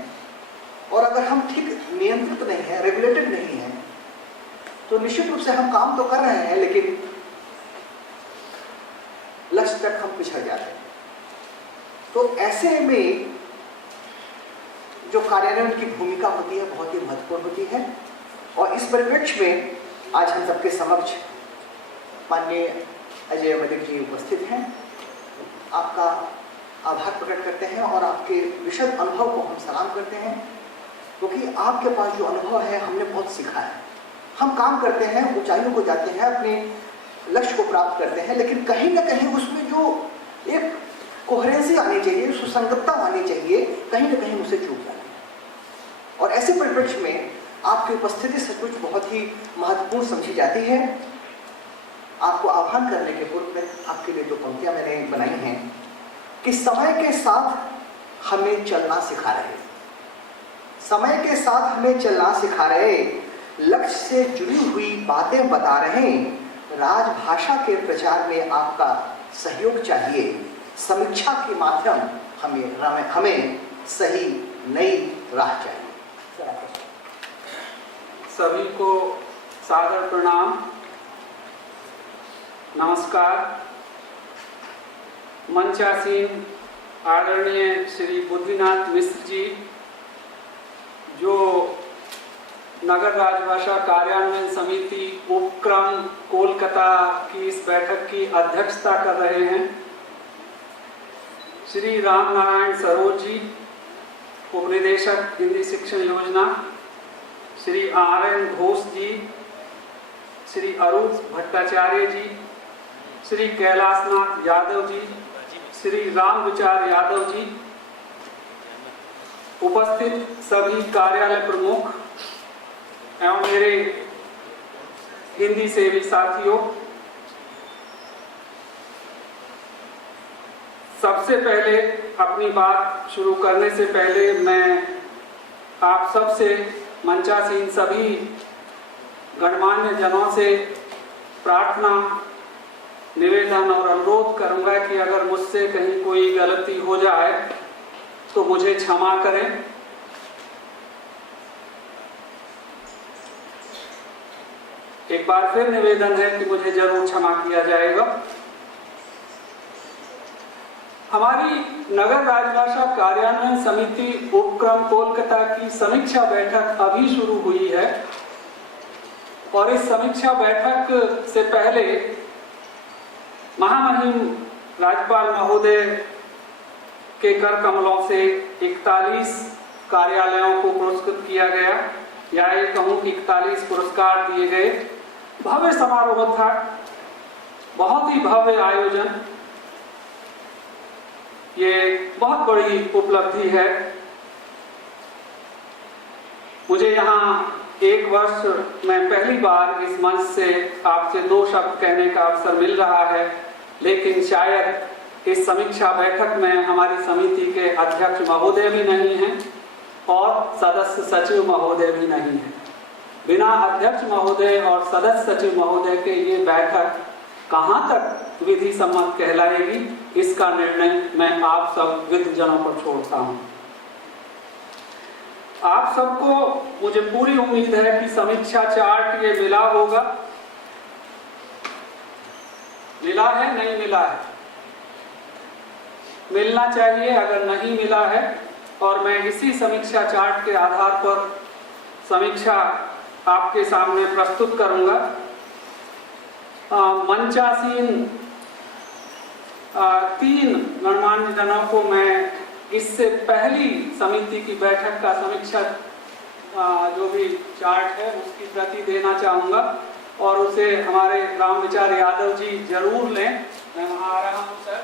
और अगर हम ठीक नियंत्रित नहीं है, रेगुलेटेड नहीं है, तो निश्चित रूप से हम काम तो कर रहे हैं लेकिन लक्ष्य तक हम पिछड़ जाते हैं। तो ऐसे में जो कार्यान्वयन की भूमिका होती है बहुत ही महत्वपूर्ण होती है। और इस परिप्रेक्ष्य में आज हम सबके समक्ष माननीय अजय मलिक जी उपस्थित हैं। आपका आभार प्रकट करते हैं और आपके विशद अनुभव को हम सलाम करते हैं, क्योंकि आपके पास जो अनुभव है हमने बहुत सीखा है। हम काम करते हैं, ऊंचाइयों को जाते हैं, अपने लक्ष्य को प्राप्त करते हैं, लेकिन कहीं ना कहीं उसमें जो एक कोहेरेंसी आनी चाहिए, सुसंगतता आनी चाहिए, कहीं ना कहीं उसे चूक जाती है। और ऐसे परिप्रेक्ष्य में आपकी उपस्थिति सचमुच बहुत ही महत्वपूर्ण समझी जाती है। आपको आह्वान करने के पूर्व में आपके लिए 2 पंक्तियां मैंने बनाई हैं कि समय के साथ हमें चलना सिखा रहे, समय के साथ हमें चलना सिखा रहे, लक्ष्य से जुड़ी हुई बातें बता रहे, राजभाषा के प्रचार में आपका सहयोग चाहिए, समीक्षा के माध्यम हमें सही नई राह चाहिए। सभी को सादर प्रणाम, नमस्कार। मंचासीन आदरणीय श्री बुद्धिनाथ मिश्र जी, जो नगर राजभाषा कार्यान्वयन समिति उपक्रम कोलकाता की इस बैठक की अध्यक्षता कर रहे हैं, श्री राम नारायण सरोज जी, उपनिदेशक हिंदी शिक्षण योजना, श्री RN घोष जी, श्री अरुण भट्टाचार्य जी, श्री कैलाशनाथ यादव जी, श्री राम विचार यादव जी, उपस्थित सभी कार्यालय प्रमुख एवं मेरे हिंदी सेवी साथियों, सबसे पहले अपनी बात शुरू करने से पहले मैं आप सबसे मंचासीन सभी गणमान्य जनों से प्रार्थना, निवेदन और अनुरोध करूंगा कि अगर मुझसे कहीं कोई गलती हो जाए तो मुझे क्षमा करें। एक बार फिर निवेदन है कि मुझे जरूर क्षमा किया जाएगा। हमारी नगर राजभाषा कार्यान्वयन समिति उपक्रम कोलकाता की समीक्षा बैठक अभी शुरू हुई है और इस समीक्षा बैठक से पहले महामहिम राज्यपाल महोदय के कर कमलों से 41 कार्यालयों को पुरस्कृत किया गया, या ये कहूं कि 41 पुरस्कार दिए गए। भव्य समारोह था, बहुत ही भव्य आयोजन, ये बहुत बड़ी उपलब्धि है। मुझे यहाँ एक वर्ष में पहली बार इस मंच से आपसे 2 शब्द कहने का अवसर मिल रहा है, लेकिन शायद इस समीक्षा बैठक में हमारी समिति के अध्यक्ष महोदय भी नहीं हैं और सदस्य सचिव महोदय भी नहीं हैं। बिना अध्यक्ष महोदय और सदस्य सचिव महोदय के ये बैठक कहाँ तक विधि सम्मत कहलाएगी, इसका निर्णय मैं आप सब विद्वजनों पर छोड़ता हूं। आप सबको मुझे पूरी उम्मीद है कि समीक्षा चार्ट ये मिला होगा। मिला है, नहीं मिला है? मिलना चाहिए अगर नहीं मिला है, और मैं इसी समीक्षा चार्ट के आधार पर समीक्षा आपके सामने प्रस्तुत करूंगा। मंचासीन 3 गणमान्य जनों को मैं इससे पहली समिति की बैठक का समीक्षा जो भी चार्ट है उसकी प्रति देना चाहूंगा और उसे हमारे राम विचार यादव जी जरूर लें। मैं वहां आ रहा हूं सर।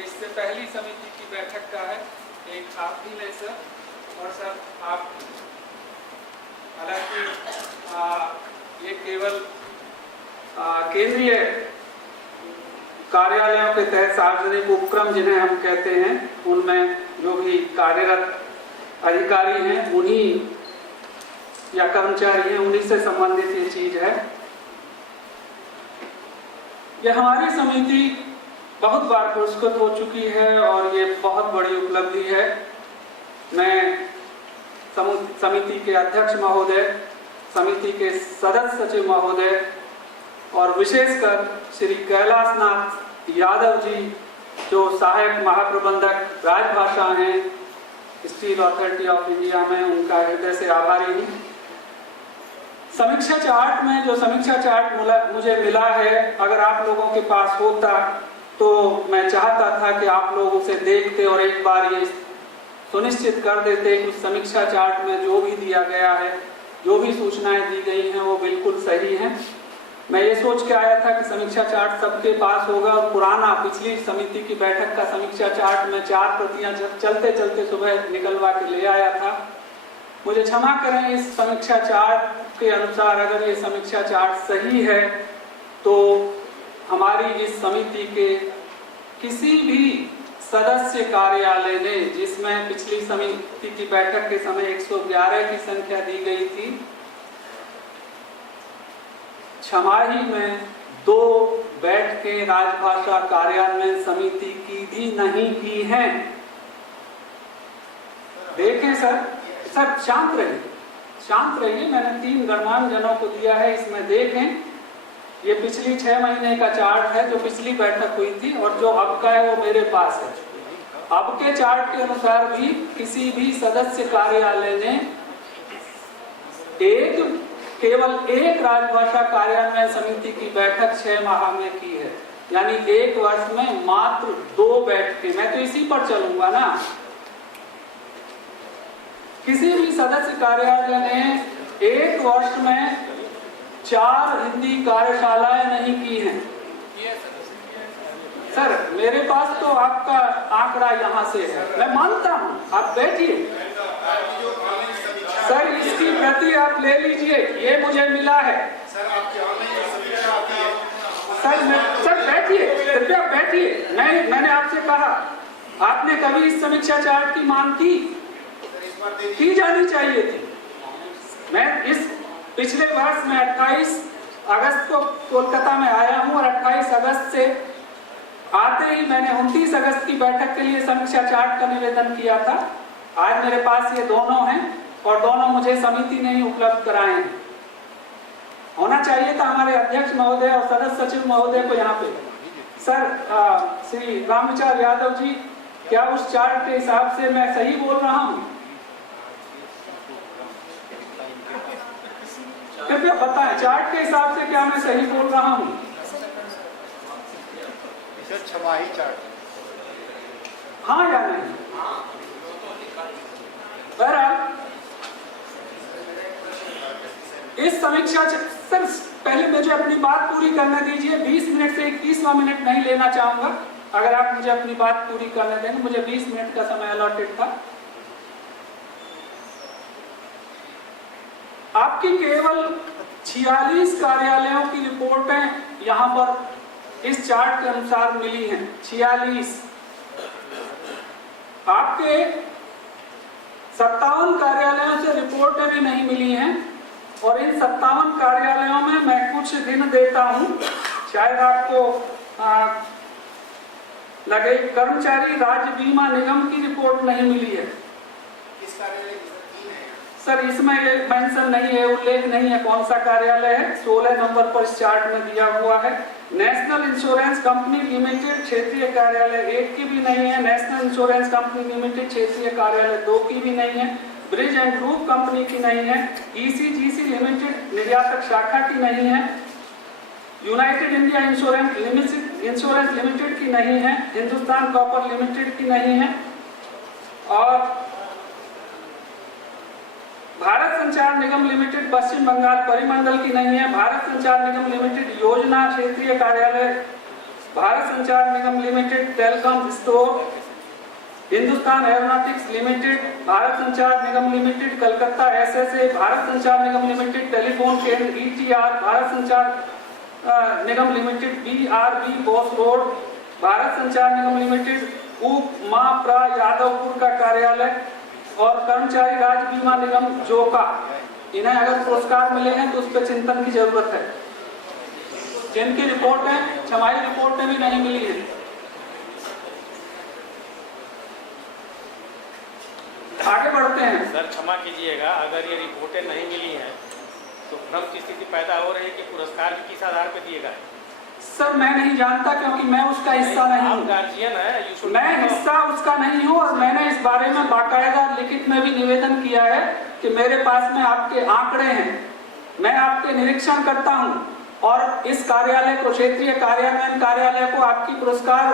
इससे पहली समिति की बैठक का है, एक आप भी लें सर, और सर आप, हालांकि ये केवल केंद्रीय कार्यालयों के तहत सार्वजनिक उपक्रम जिन्हें हम कहते हैं, उनमें जो भी कार्यरत अधिकारी हैं उन्हीं या कर्मचारी हैं, उन्हीं से संबंधित ये चीज है। यह हमारी समिति बहुत बार पुरस्कृत हो चुकी है और ये बहुत बड़ी उपलब्धि है। मैं समिति के अध्यक्ष महोदय, समिति के सदस्य सचिव महोदय और विशेषकर श्री कैलाशनाथ यादव जी जो सहायक महाप्रबंधक राजभाषा हैं स्टील अथॉरिटी ऑफ इंडिया में, उनका हृदय से आभारी हूँ। समीक्षा चार्ट में जो समीक्षा चार्ट मुझे मिला है, अगर आप लोगों के पास होता तो मैं चाहता था कि आप लोग उसे देखते और एक बार ये सुनिश्चित कर देते कि उस समीक्षा चार्ट में जो भी दिया गया है, जो भी सूचनाएं दी गई हैं वो बिल्कुल सही हैं। मैं ये सोच के आया था कि समीक्षा चार्ट सबके पास होगा और पुराना पिछली समिति की बैठक का समीक्षा चार्ट में 4 प्रतियां चलते चलते सुबह निकलवा के ले आया था। मुझे क्षमा करें, इस समीक्षा चार्ट के अनुसार अगर ये समीक्षा चार्ट सही है तो हमारी इस समिति के किसी भी सदस्य कार्यालय ने, जिसमें पिछली समिति की बैठक के समय 111 की संख्या दी गई थी, छमाही में 2 बैठकें राजभाषा कार्यान्वयन समिति की भी नहीं की हैं। देखें सर शांत रहिए, मैंने 3 गणमान्य जनों को दिया है, इसमें देखें। ये पिछली 6 महीने का चार्ट है जो पिछली बैठक हुई थी और जो अब का है वो मेरे पास है। अब के चार्ट के अनुसार भी किसी भी सदस्य कार्यालय ने केवल एक राजभाषा कार्यान्वयन समिति की बैठक 6 माह में की है, यानी 1 वर्ष में मात्र 2 बैठकें। मैं तो इसी पर चलूंगा ना। किसी भी सदस्य कार्यालय ने 1 वर्ष में 4 हिंदी कार्यशालाएं नहीं की हैं। सर मेरे पास तो आपका आंकड़ा यहाँ से है, मैं मानता हूँ, आप बैठिए सर, इसकी प्रति आप ले लीजिए, ये मुझे मिला है। सर बैठिए, कृपया बैठिए। मैंने आपसे कहा, आपने कभी इस समीक्षा चार्ट की मांग की जानी चाहिए थी। मैं इस पिछले वर्ष में 28 अगस्त को कोलकाता में आया हूं और 28 अगस्त से आते ही मैंने 29 अगस्त की बैठक के लिए समीक्षा चार्ट का निवेदन किया था। आज मेरे पास ये दोनों हैं और दोनों मुझे समिति ने ही उपलब्ध कराए हैं। होना चाहिए था हमारे अध्यक्ष महोदय और सदस्य सचिव महोदय को यहाँ पे। सर श्री रामविचार यादव जी, क्या उस चार्ट के हिसाब से मैं सही बोल रहा हूँ? कृपया बताएं, चार्ट के हिसाब से क्या मैं सही बोल रहा हूँ? छमाही चार्ट, हाँ या नहीं? इस समीक्षा सर पहले मुझे अपनी बात पूरी करने दीजिए। 20 मिनट से 21वां मिनट नहीं लेना चाहूंगा। अगर आप मुझे अपनी बात पूरी करने देंगे, मुझे 20 मिनट का समय अलॉटेड था। आपकी केवल 46 कार्यालयों की रिपोर्टें यहाँ पर इस चार्ट के अनुसार मिली हैं। 46। आपके 57 कार्यालयों से रिपोर्टें भी नहीं मिली हैं और इन 57 कार्यालयों में मैं कुछ दिन देता हूं, शायद आपको लगे। कर्मचारी राज्य बीमा निगम की रिपोर्ट नहीं मिली है। किस कार्यालय की सर इसमें ये मेंशन नहीं है, उल्लेख नहीं है कौन सा कार्यालय है। 16 नंबर पर इस चार्ट में दिया हुआ है। नेशनल इंश्योरेंस कंपनी लिमिटेड क्षेत्रीय कार्यालय 1 की भी नहीं है। नेशनल इंश्योरेंस कंपनी लिमिटेड क्षेत्रीय कार्यालय 2 की भी नहीं है। ब्रिज एंड ग्रुप कंपनी की नहीं है। ECGC लिमिटेड निर्यातक शाखा की नहीं है। यूनाइटेड इंडिया इंश्योरेंस लिमिटेड की नहीं है। हिंदुस्तान कॉपर लिमिटेड की नहीं है और भारत संचार निगम लिमिटेड पश्चिम बंगाल परिमंडल की नहीं है। भारत संचार निगम लिमिटेड योजना क्षेत्रीय कार्यालय, Bharat Sanchar Nigam Limited telecom store, Hindustan Aeronautics Limited, Bharat Sanchar Nigam Limited Calcutta SSA, Bharat Sanchar Nigam Limited telephone केंद्र ETR, Bharat Sanchar Nigam Limited BRB Bose Road, Bharat Sanchar Nigam limited उपमाप्रा Yadavpur का कार्यालय और कर्मचारी राज्य बीमा निगम जोका। इन्हें अगर पुरस्कार मिले हैं तो उस पर चिंतन की जरूरत है। जिनकी रिपोर्टें छमाही रिपोर्टें भी नहीं मिली है। आगे बढ़ते हैं। सर क्षमा कीजिएगा, अगर ये रिपोर्टें नहीं मिली हैं तो भ्रम की स्थिति पैदा हो रही है कि पुरस्कार भी किस आधार पर दिएगा? सर मैं नहीं जानता क्योंकि मैं उसका हिस्सा नहीं हूँ। गार्जियन है, मैं हिस्सा उसका नहीं हूँ और मैंने इस बारे में बाकायदा लिखित में भी निवेदन किया है कि मेरे पास में आपके आंकड़े हैं, मैं आपके निरीक्षण करता हूँ और इस कार्यालय को, क्षेत्रीय कार्यान्वयन कार्यालय को आपकी पुरस्कार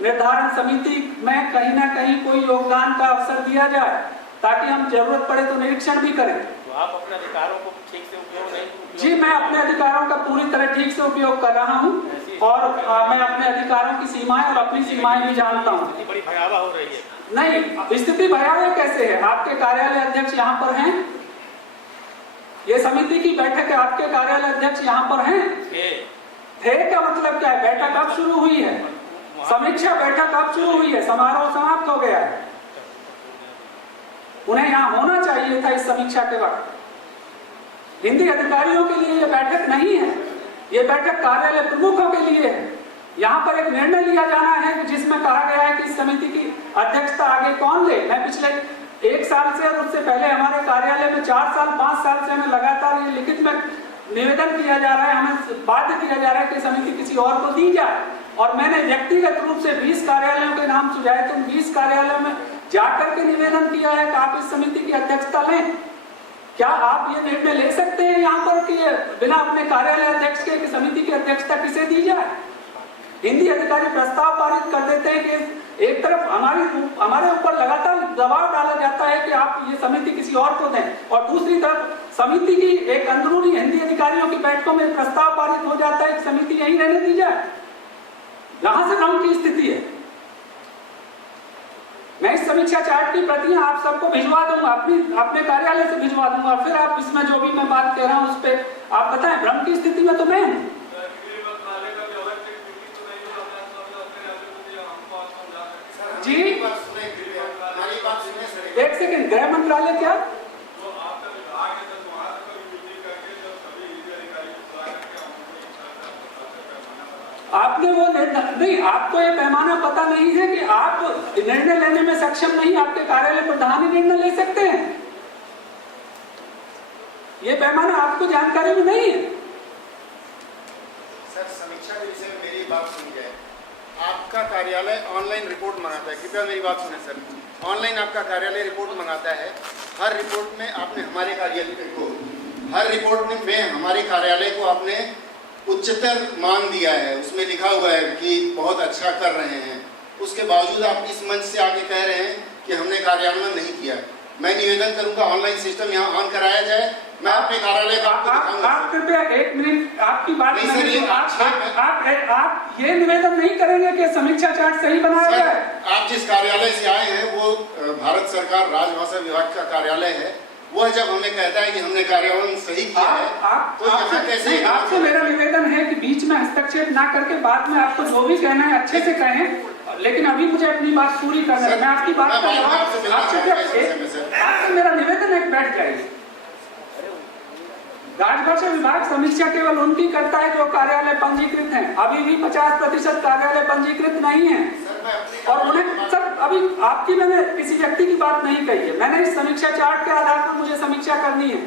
निर्धारण समिति में कहीं ना कहीं कोई योगदान का अवसर दिया जाए ताकि हम जरूरत पड़े तो निरीक्षण भी करें। तो आप अपने अधिकारों को ठीक से उपयोग नहीं? जी मैं अपने अधिकारों का पूरी तरह ठीक से उपयोग कर रहा हूं और मैं अपने अधिकारों की सीमाएं और अपनी सीमाएं भी जानता हूं। बड़ी भयावह हो रही है। नहीं, स्थिति भयावह कैसे है? आपके कार्यालय अध्यक्ष यहाँ पर हैं, ये समिति की बैठक है, आपके कार्यालय अध्यक्ष यहाँ पर हैं। थे का मतलब क्या है? बैठक अब शुरू हुई है, समीक्षा बैठक अब शुरू हुई है, समारोह समाप्त हो गया है। उन्हें यहाँ होना चाहिए था इस समीक्षा के वक्त। हिंदी अधिकारियों के लिए यह बैठक नहीं है, यह बैठक कार्यालय प्रमुखों के लिए है। यहाँ पर एक निर्णय लिया जाना है जिसमें कहा गया है कि इस समिति की अध्यक्षता आगे कौन ले। मैं पिछले 1 साल से और उससे पहले हमारे कार्यालय में 4 साल 5 साल से हमें लगातार ये लिखित में निवेदन किया जा रहा है, हमें बाध्य किया जा रहा है कि समिति किसी और को दी जाए। और मैंने व्यक्तिगत रूप से 20 कार्यालयों के नाम सुझाए, तो 20 कार्यालयों में जाकर के निवेदन किया है कि आप इस समिति की अध्यक्षता लें। क्या आप ये निर्णय ले सकते हैं यहाँ पर कि बिना अपने कार्यालय अध्यक्ष के समिति की अध्यक्षता किसे दी जाए? हिंदी अधिकारी प्रस्ताव पारित कर देते हैं कि एक तरफ हमारे ऊपर लगातार दबाव डाला जाता है कि आप ये समिति किसी और को दें, और दूसरी तरफ समिति की एक अंदरूनी हिंदी अधिकारियों की बैठकों में प्रस्ताव पारित हो जाता है कि समिति यहीं रहने दी जाए। यहां से गांव की स्थिति है। मैं इस समीक्षा चार्ट की प्रतियां आप सबको भिजवा दूंगा, अपने कार्यालय से भिजवा दूंगा, फिर आप इसमें जो भी मैं बात कह रहा हूं उस पर आप बताएं। भ्रम की स्थिति में तो मैं हूं। जी एक सेकेंड, गृह मंत्रालय क्या? आपने वो नहीं, आपको ये पैमाना पता नहीं है कि आप निर्णय लेने में सक्षम नहीं, आपके कार्यालय प्रधान ही निर्णय ले सकते हैं। ये पैमाना आपको जानकारी में नहीं है। सर, समीक्षा के विषय में मेरी बात सुनी जाए। आपका कार्यालय ऑनलाइन रिपोर्ट मंगाता है, कृपया मेरी बात सुने सर। ऑनलाइन आपका कार्यालय रिपोर्ट मंगाता है। हर रिपोर्ट में आपने हमारे कार्यालय को, हर रिपोर्ट में हमारे कार्यालय को आपने उच्चतर मान दिया है। उसमें लिखा हुआ है कि बहुत अच्छा कर रहे हैं। उसके बावजूद आप इस मंच से आके कह रहे हैं कि हमने कार्यान्वयन नहीं किया। मैं निवेदन करूंगा ऑनलाइन सिस्टम यहाँ ऑन कराया जाए। मैं अपने कार्यालय का आपको दिखाऊंगा। आप कृपया एक मिनट, आपकी बात नहीं सर, ये आप ये निवेदन नहीं करेंगे कि समीक्षा चार्ट सही बनाया जाए? आप जिस कार्यालय से आए हैं वो भारत सरकार राजभाषा विभाग का कार्यालय है। वह जब हमें कहता है कि हमने कार्यान्वयन सही किया है, तो यहाँ कैसे? आपसे मेरा निवेदन है कि बीच में हस्तक्षेप ना करके बाद में आपको जो भी कहना है अच्छे से कहें, लेकिन अभी मुझे अपनी बात पूरी करना है। मैं आपकी बात का जवाब आपसे मेरा निवेदन है, बैठ जाइए। राजभाषा विभाग समीक्षा केवल उनकी करता है जो कार्यालय पंजीकृत हैं। अभी भी 50% कार्यालय पंजीकृत नहीं है, और उन्हें सर अभी आपकी मैंने किसी व्यक्ति की बात नहीं कही है। मैंने इस समीक्षा चार्ट के आधार पर मुझे समीक्षा करनी है।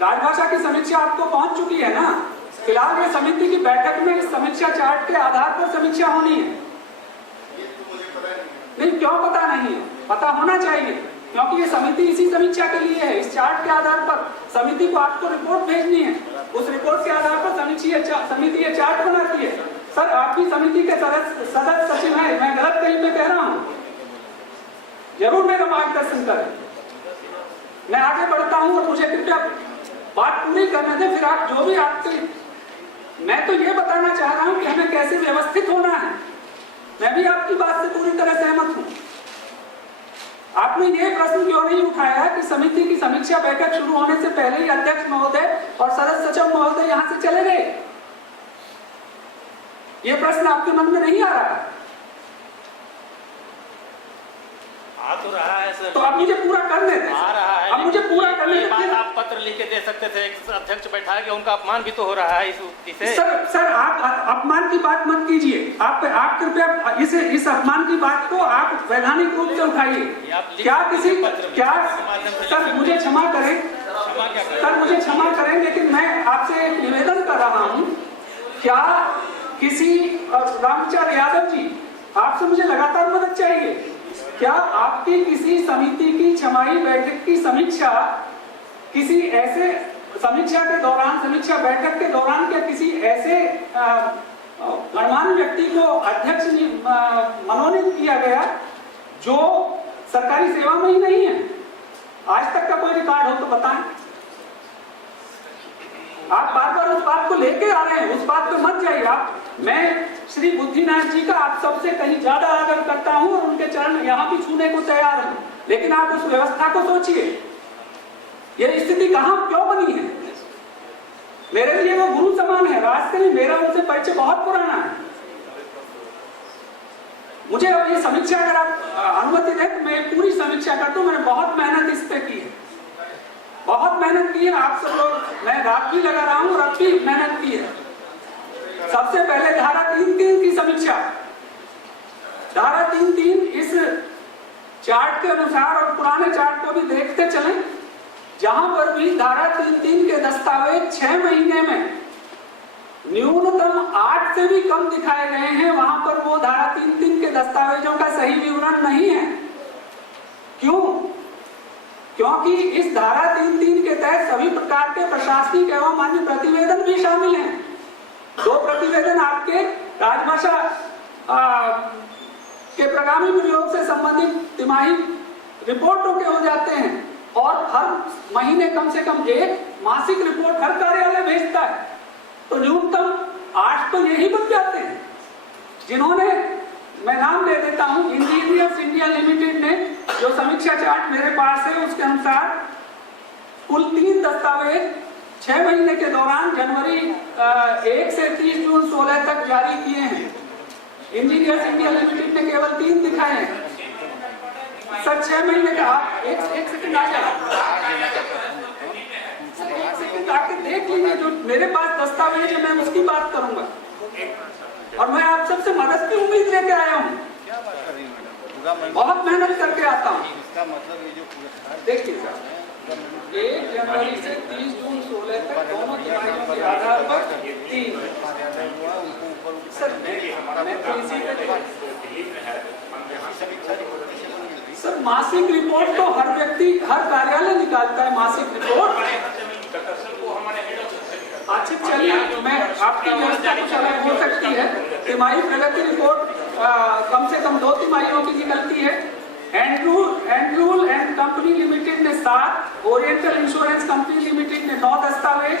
राजभाषा की समीक्षा आपको पहुंच चुकी है ना? फिलहाल ये समिति की बैठक में इस समीक्षा चार्ट के आधार पर समीक्षा होनी है। नहीं, क्यों पता नहीं है? पता होना चाहिए, क्योंकि ये समिति इसी समीक्षा के लिए है। इस चार्ट के आधार पर समिति को आपको रिपोर्ट भेजनी है। उस रिपोर्ट के आधार पर समिति ये चार्ट बनाती है। सर, आप भी समिति के सदस्य सचिव हैं, मैं गलत कहीं पे कह रहा हूँ? जरूर मेरा मार्गदर्शन करें। मैं आगे बढ़ता हूँ और मुझे कृपया बात पूरी करने दें। फिर आप जो भी आपके, मैं तो ये बताना चाह रहा हूँ कि हमें कैसे व्यवस्थित होना है। मैं भी आपकी बात से पूरी तरह सहमत हूँ। आपने ये प्रश्न क्यों नहीं उठाया कि समिति की समीक्षा बैठक शुरू होने से पहले ही अध्यक्ष महोदय और सदस्य सचिव महोदय यहाँ से चले गए? ये प्रश्न आपके मन में नहीं आ रहा? आ तो रहा है सर। तो अब मुझे पूरा करने दें। आ रहा है, अब मुझे पूरा करने दें। आप पत्र लिख के दे सकते थे, एक अध्यक्ष बैठा है कि उनका अपमान भी तो हो रहा है इस उक्ति से। सर आप अपमान की बात मत कीजिए। आप कृपया इस अपमान की बात को आप वैधानिक रूप से उठाइए। क्या सर मुझे क्षमा करें, सर मुझे क्षमा करें, लेकिन मैं आपसे एक निवेदन कर रहा हूँ। क्या किसी रामचंद्र यादव जी, आपसे मुझे लगातार मदद चाहिए। क्या आपकी किसी समिति की छमाही बैठक की समीक्षा किसी ऐसे समीक्षा बैठक के दौरान क्या किसी ऐसे गणमान्य व्यक्ति को अध्यक्ष मनोनीत किया गया जो सरकारी सेवा में ही नहीं है? आज तक का कोई रिकॉर्ड हो तो बताएं। आप बार बार उस बात को लेके आ रहे हैं, उस बात पे मत जाइए आप। मैं श्री बुद्धिनाथ जी का आप सबसे कहीं ज्यादा आदर करता हूं और उनके चरण यहाँ भी छूने को तैयार हूं, लेकिन आप उस व्यवस्था को सोचिए। ये स्थिति कहां क्यों बनी है? मेरे लिए वो गुरु समान है, राज से नहीं, मेरा उनसे परिचय बहुत पुराना है। मुझे अब ये समीक्षा अगर आप अनुमति दें तो मैं पूरी समीक्षा करता हूं। मैंने बहुत मेहनत इस पे की है, बहुत मेहनत की है। आप सब लोग, मैं रात भी लगा रहा हूं और अब भी मेहनत की है। सबसे पहले धारा 3.3 की समीक्षा। धारा 3.3 इस चार्ट के अनुसार, और पुराने चार्ट को भी देखते चलें, जहां पर भी धारा 3.3 के दस्तावेज 6 महीने में न्यूनतम 8 से भी कम दिखाए गए हैं, वहां पर वो धारा 3(3) के दस्तावेजों का सही विवरण नहीं है। क्यों? क्योंकि इस धारा 3(3) के तहत सभी प्रकार के प्रशासनिक एवं अन्य प्रतिवेदन भी शामिल हैं। 2 प्रतिवेदन आपके राजभाषा के प्रगामी प्रयोग से संबंधित तिमाही रिपोर्टों के हो जाते हैं, और हर महीने कम से कम 1 मासिक रिपोर्ट हर कार्यालय भेजता है। तो न्यूनतम 8 तो यही बन जाते हैं। जिन्होंने, मैं नाम ले देता हूं, इंजीनियर्स इंडिया लिमिटेड ने जो समीक्षा चार्ट मेरे पास है उसके अनुसार कुल 3 दस्तावेज 6 महीने के दौरान जनवरी 1 से 30 जून 16 तक जारी किए हैं। इंजीनियर्स इंडिया लिमिटेड ने केवल 3 दिखाए हैं। सर 6 महीने का, एक सेकंड आ जाए, एक सेकंड आके देख लीजिए। जो मेरे पास दस्तावेज है मैं उसकी बात करूंगा, और मैं आप सबसे मदद की उम्मीद लेके आया हूँ। बहुत मेहनत करके आता हूँ। देखिए सर, 1 जनवरी से 30 जून 16 तक दोनों तिमाहियों के आधार पर 3। सर मासिक रिपोर्ट तो हर व्यक्ति, हर कार्यालय निकालता है मासिक रिपोर्ट। अच्छा चलिए, मैं आपकी व्यवस्था कुछ अलग हो सकती है। तिमाही प्रगति रिपोर्ट कम से कम 2 तिमाहियों की निकलती है। एंड्रूल एंड कंपनी लिमिटेड ने 7, ओरिएंटल इंश्योरेंस कंपनी लिमिटेड ने 9 दस्तावेज,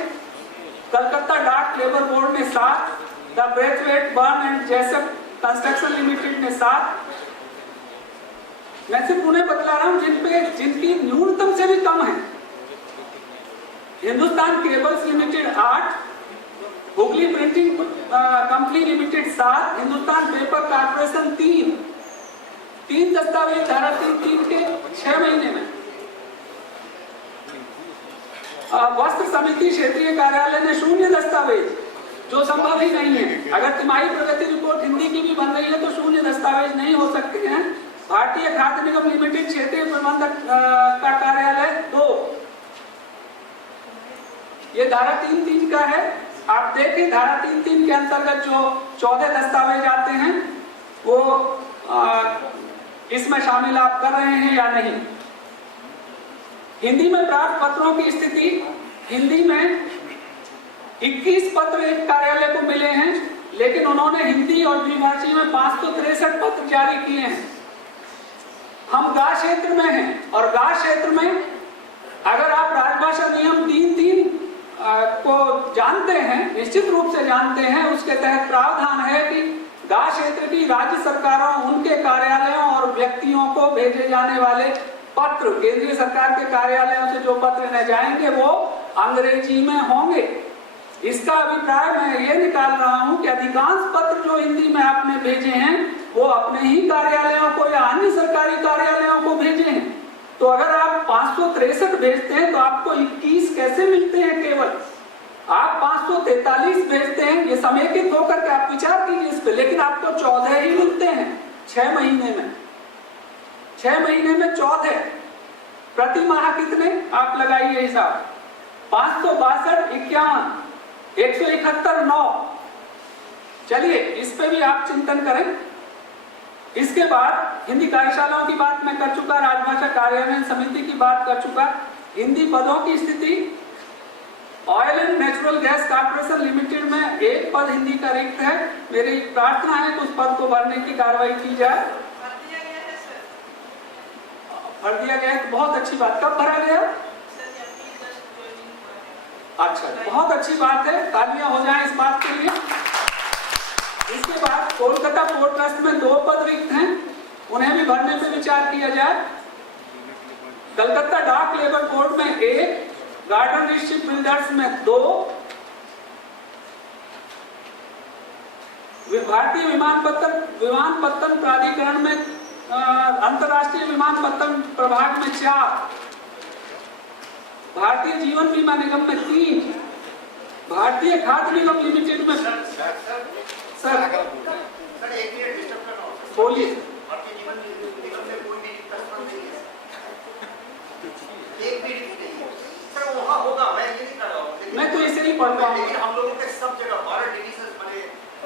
कलकत्ता डाक लेबर बोर्ड ने 7, the Braithwaite Burn and Jessop Construction Limited ने 7। मैं सिर्फ उन्हें बतला रहा हूं जिनकी न्यूनतम से भी कम है। Hindustan cables limited 8, Hooghly printing company limited 7, Hindustan paper corporation 3 दस्तावेज धारा 3(3) के 6 महीने में। वस्त्र समिति क्षेत्रीय कार्यालय ने 0 दस्तावेज, जो संभव ही नहीं है। अगर तिमाही प्रगति रिपोर्ट हिंदी की भी बन रही है तो 0 दस्तावेज नहीं हो सकते हैं। भारतीय खाद्य निगम लिमिटेड क्षेत्रीय प्रबंधक का कार्यालय 2, ये धारा 3(3) का है। आप देखें धारा 3(3) के अंतर्गत जो 14 दस्तावेज आते हैं वो इसमें शामिल आप कर रहे हैं या नहीं। हिंदी में प्राप्त पत्रों की स्थिति, हिंदी में 21 पत्र एक कार्यालय को मिले हैं, लेकिन उन्होंने हिंदी और द्विभाषी में 563 पत्र जारी किए हैं। हम गांव क्षेत्र में हैं, और गांव क्षेत्र में अगर आप राजभाषा नियम 3(3) को जानते हैं, निश्चित रूप से जानते हैं, उसके तहत प्रावधान है कि गांव क्षेत्र की राज्य सरकारों, उनके कार्यालयों और व्यक्तियों को भेजे जाने वाले पत्र, केंद्रीय सरकार के कार्यालयों से जो पत्र न जाएंगे वो अंग्रेजी में होंगे। इसका अभिप्राय मैं ये निकाल रहा हूं कि अधिकांश पत्र जो हिंदी में आपने भेजे हैं वो अपने ही कार्यालयों को या अन्य सरकारी कार्यालयों को भेजे हैं। तो अगर आप 563 भेजते हैं तो आपको 21 कैसे मिलते हैं? केवल आप 543 भेजते हैं, ये समेकित होकर के आप विचार कीजिए इस पे, लेकिन आपको 14 ही मिलते हैं 6 महीने में। 6 महीने में 14, प्रति माह कितने आप लगाइए हिसाब, 562, 51, 171, 9। चलिए इस पे भी आप चिंतन करें। इसके बाद हिंदी कार्यशालाओं की बात मैं कर चुका, राजभाषा कार्यान्वयन समिति की बात कर चुका। हिंदी पदों की स्थिति, oil and natural gas corporation limited में 1 पद हिंदी का रिक्त है। मेरी प्रार्थना है कि उस पद को भरने की कार्रवाई की जाए। भर दिया गया है, बहुत अच्छी बात। कब भरा गया? अच्छा, बहुत अच्छी बात है, तालियां हो जाएं इस बात के लिए। इसके बाद कोलकाता पोर्ट ट्रस्ट में 2 पद रिक्त हैं, उन्हें भी भरने पे विचार किया जाए। कलकत्ता डाक लेबर बोर्ड में 1, गार्डन रिच शिप बिल्डर्स में 2, भारतीय विमानपत्तन प्राधिकरण में अंतर्राष्ट्रीय विमानपत्तन प्रभाग में 4, भारतीय जीवन बीमा निगम में 3, भारतीय खाद्य निगम लिमिटेड में सर बोलिए। मैं तो इसे नहीं पढ़ पाऊंगा। हम लोगों के सब जगह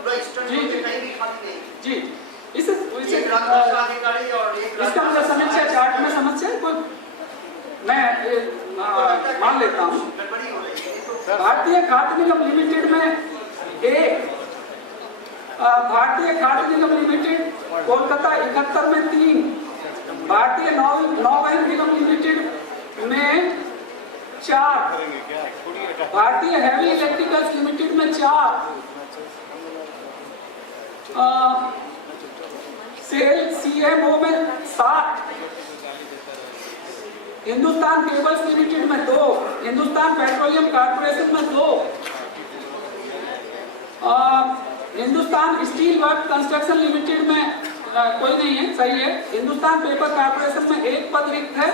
पूरा ईस्टर्न जी, जोन में जी। कहीं भी खाली नहीं। जी, इसे एक राजभाषा अधिकारी और एक इसका मतलब समीक्षा चार्ट में समस्या है कोई? मैं मान लेता हूँ। गड़बड़ी हो रही है। तो भारतीय खाद्य निगम लिमिटेड में एक, भारतीय खाद्य निगम लिमिटेड कोलकाता 71 में 3, भारतीय नौवहन निगम लिमिटेड में 4, भारतीय हैवी इलेक्ट्रिकल्स लिमिटेड में 4, सेल सीएमओ में 7, हिंदुस्तान केबल्स लिमिटेड में 2, हिंदुस्तान पेट्रोलियम कॉर्पोरेशन में 2, Hindustan steel work construction limited में कोई नहीं है, सही है। हिंदुस्तान पेपर कॉर्पोरेशन में 1 पद रिक्त है।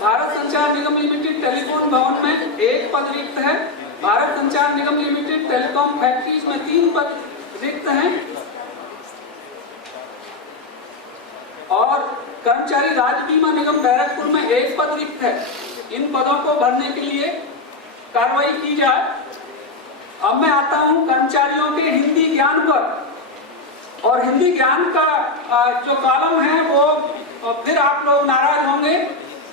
भारत संचार निगम लिमिटेड टेलीफोन भवन में 1 पद रिक्त है। Bharat Sanchar Nigam Limited telecom factories में 3 पद रिक्त हैं। और कर्मचारी राज्य बीमा निगम बैरकपुर में 1 पद रिक्त है। इन पदों को भरने के लिए कार्रवाई की जाए। अब मैं आता हूं कर्मचारियों के हिंदी ज्ञान पर, और हिंदी ज्ञान का जो कॉलम है वो फिर आप लोग नाराज होंगे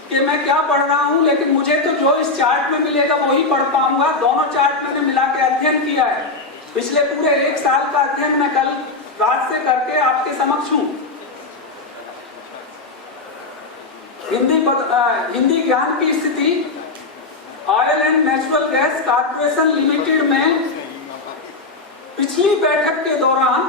कि मैं क्या पढ़ रहा हूं, लेकिन मुझे तो जो इस चार्ट में मिलेगा वही पढ़ पाऊंगा। दोनों चार्ट मैंने मिला के अध्ययन किया है। पिछले पूरे 1 साल का अध्ययन मैं कल रात से करके आपके समक्ष हूं। हिंदी ज्ञान की स्थिति oil and natural gas corporation limited में पिछली बैठक के दौरान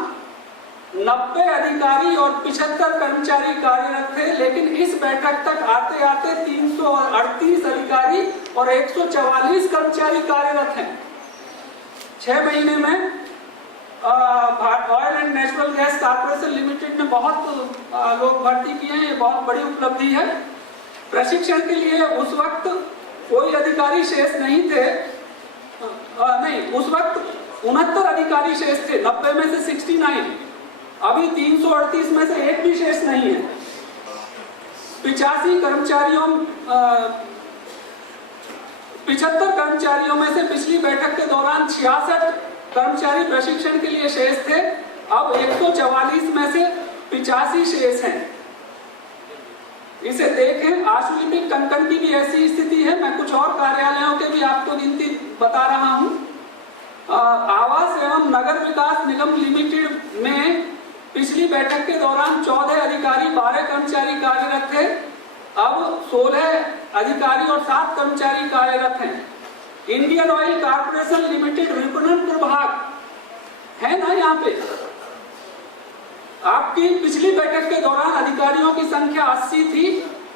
90 अधिकारी और 75 कर्मचारी कार्यरत थे, लेकिन इस बैठक तक आते आते 338 अधिकारी और 144 कर्मचारी कार्यरत हैं। 6 महीने में oil and natural gas corporation limited में बहुत लोग भर्ती किए हैं। ये बहुत बड़ी उपलब्धि है। प्रशिक्षण के लिए उस वक्त कोई अधिकारी शेष नहीं थे, नहीं, उस वक्त 69 अधिकारी शेष थे, 90 में से 69। अभी 338 में से एक भी शेष नहीं है। 85 कर्मचारियों 75 कर्मचारियों में से पिछली बैठक के दौरान 66 कर्मचारी प्रशिक्षण के लिए शेष थे। अब 144 में से 85 शेष हैं। इसे देखें। आशुलिपिक कंकण की भी ऐसी स्थिति है। मैं कुछ और कार्यालयों के भी आपको गिनती बता रहा हूं। आवास एवं नगर विकास निगम लिमिटेड में पिछली बैठक के दौरान 14 अधिकारी 12 कर्मचारी कार्यरत थे। अब 16 अधिकारी और 7 कर्मचारी कार्यरत हैं। इंडियन ऑयल कॉर्पोरेशन लिमिटेड विपणन प्रभाग है ना, यहाँ पे आपकी पिछली बैठक के दौरान अधिकारियों की संख्या 80 थी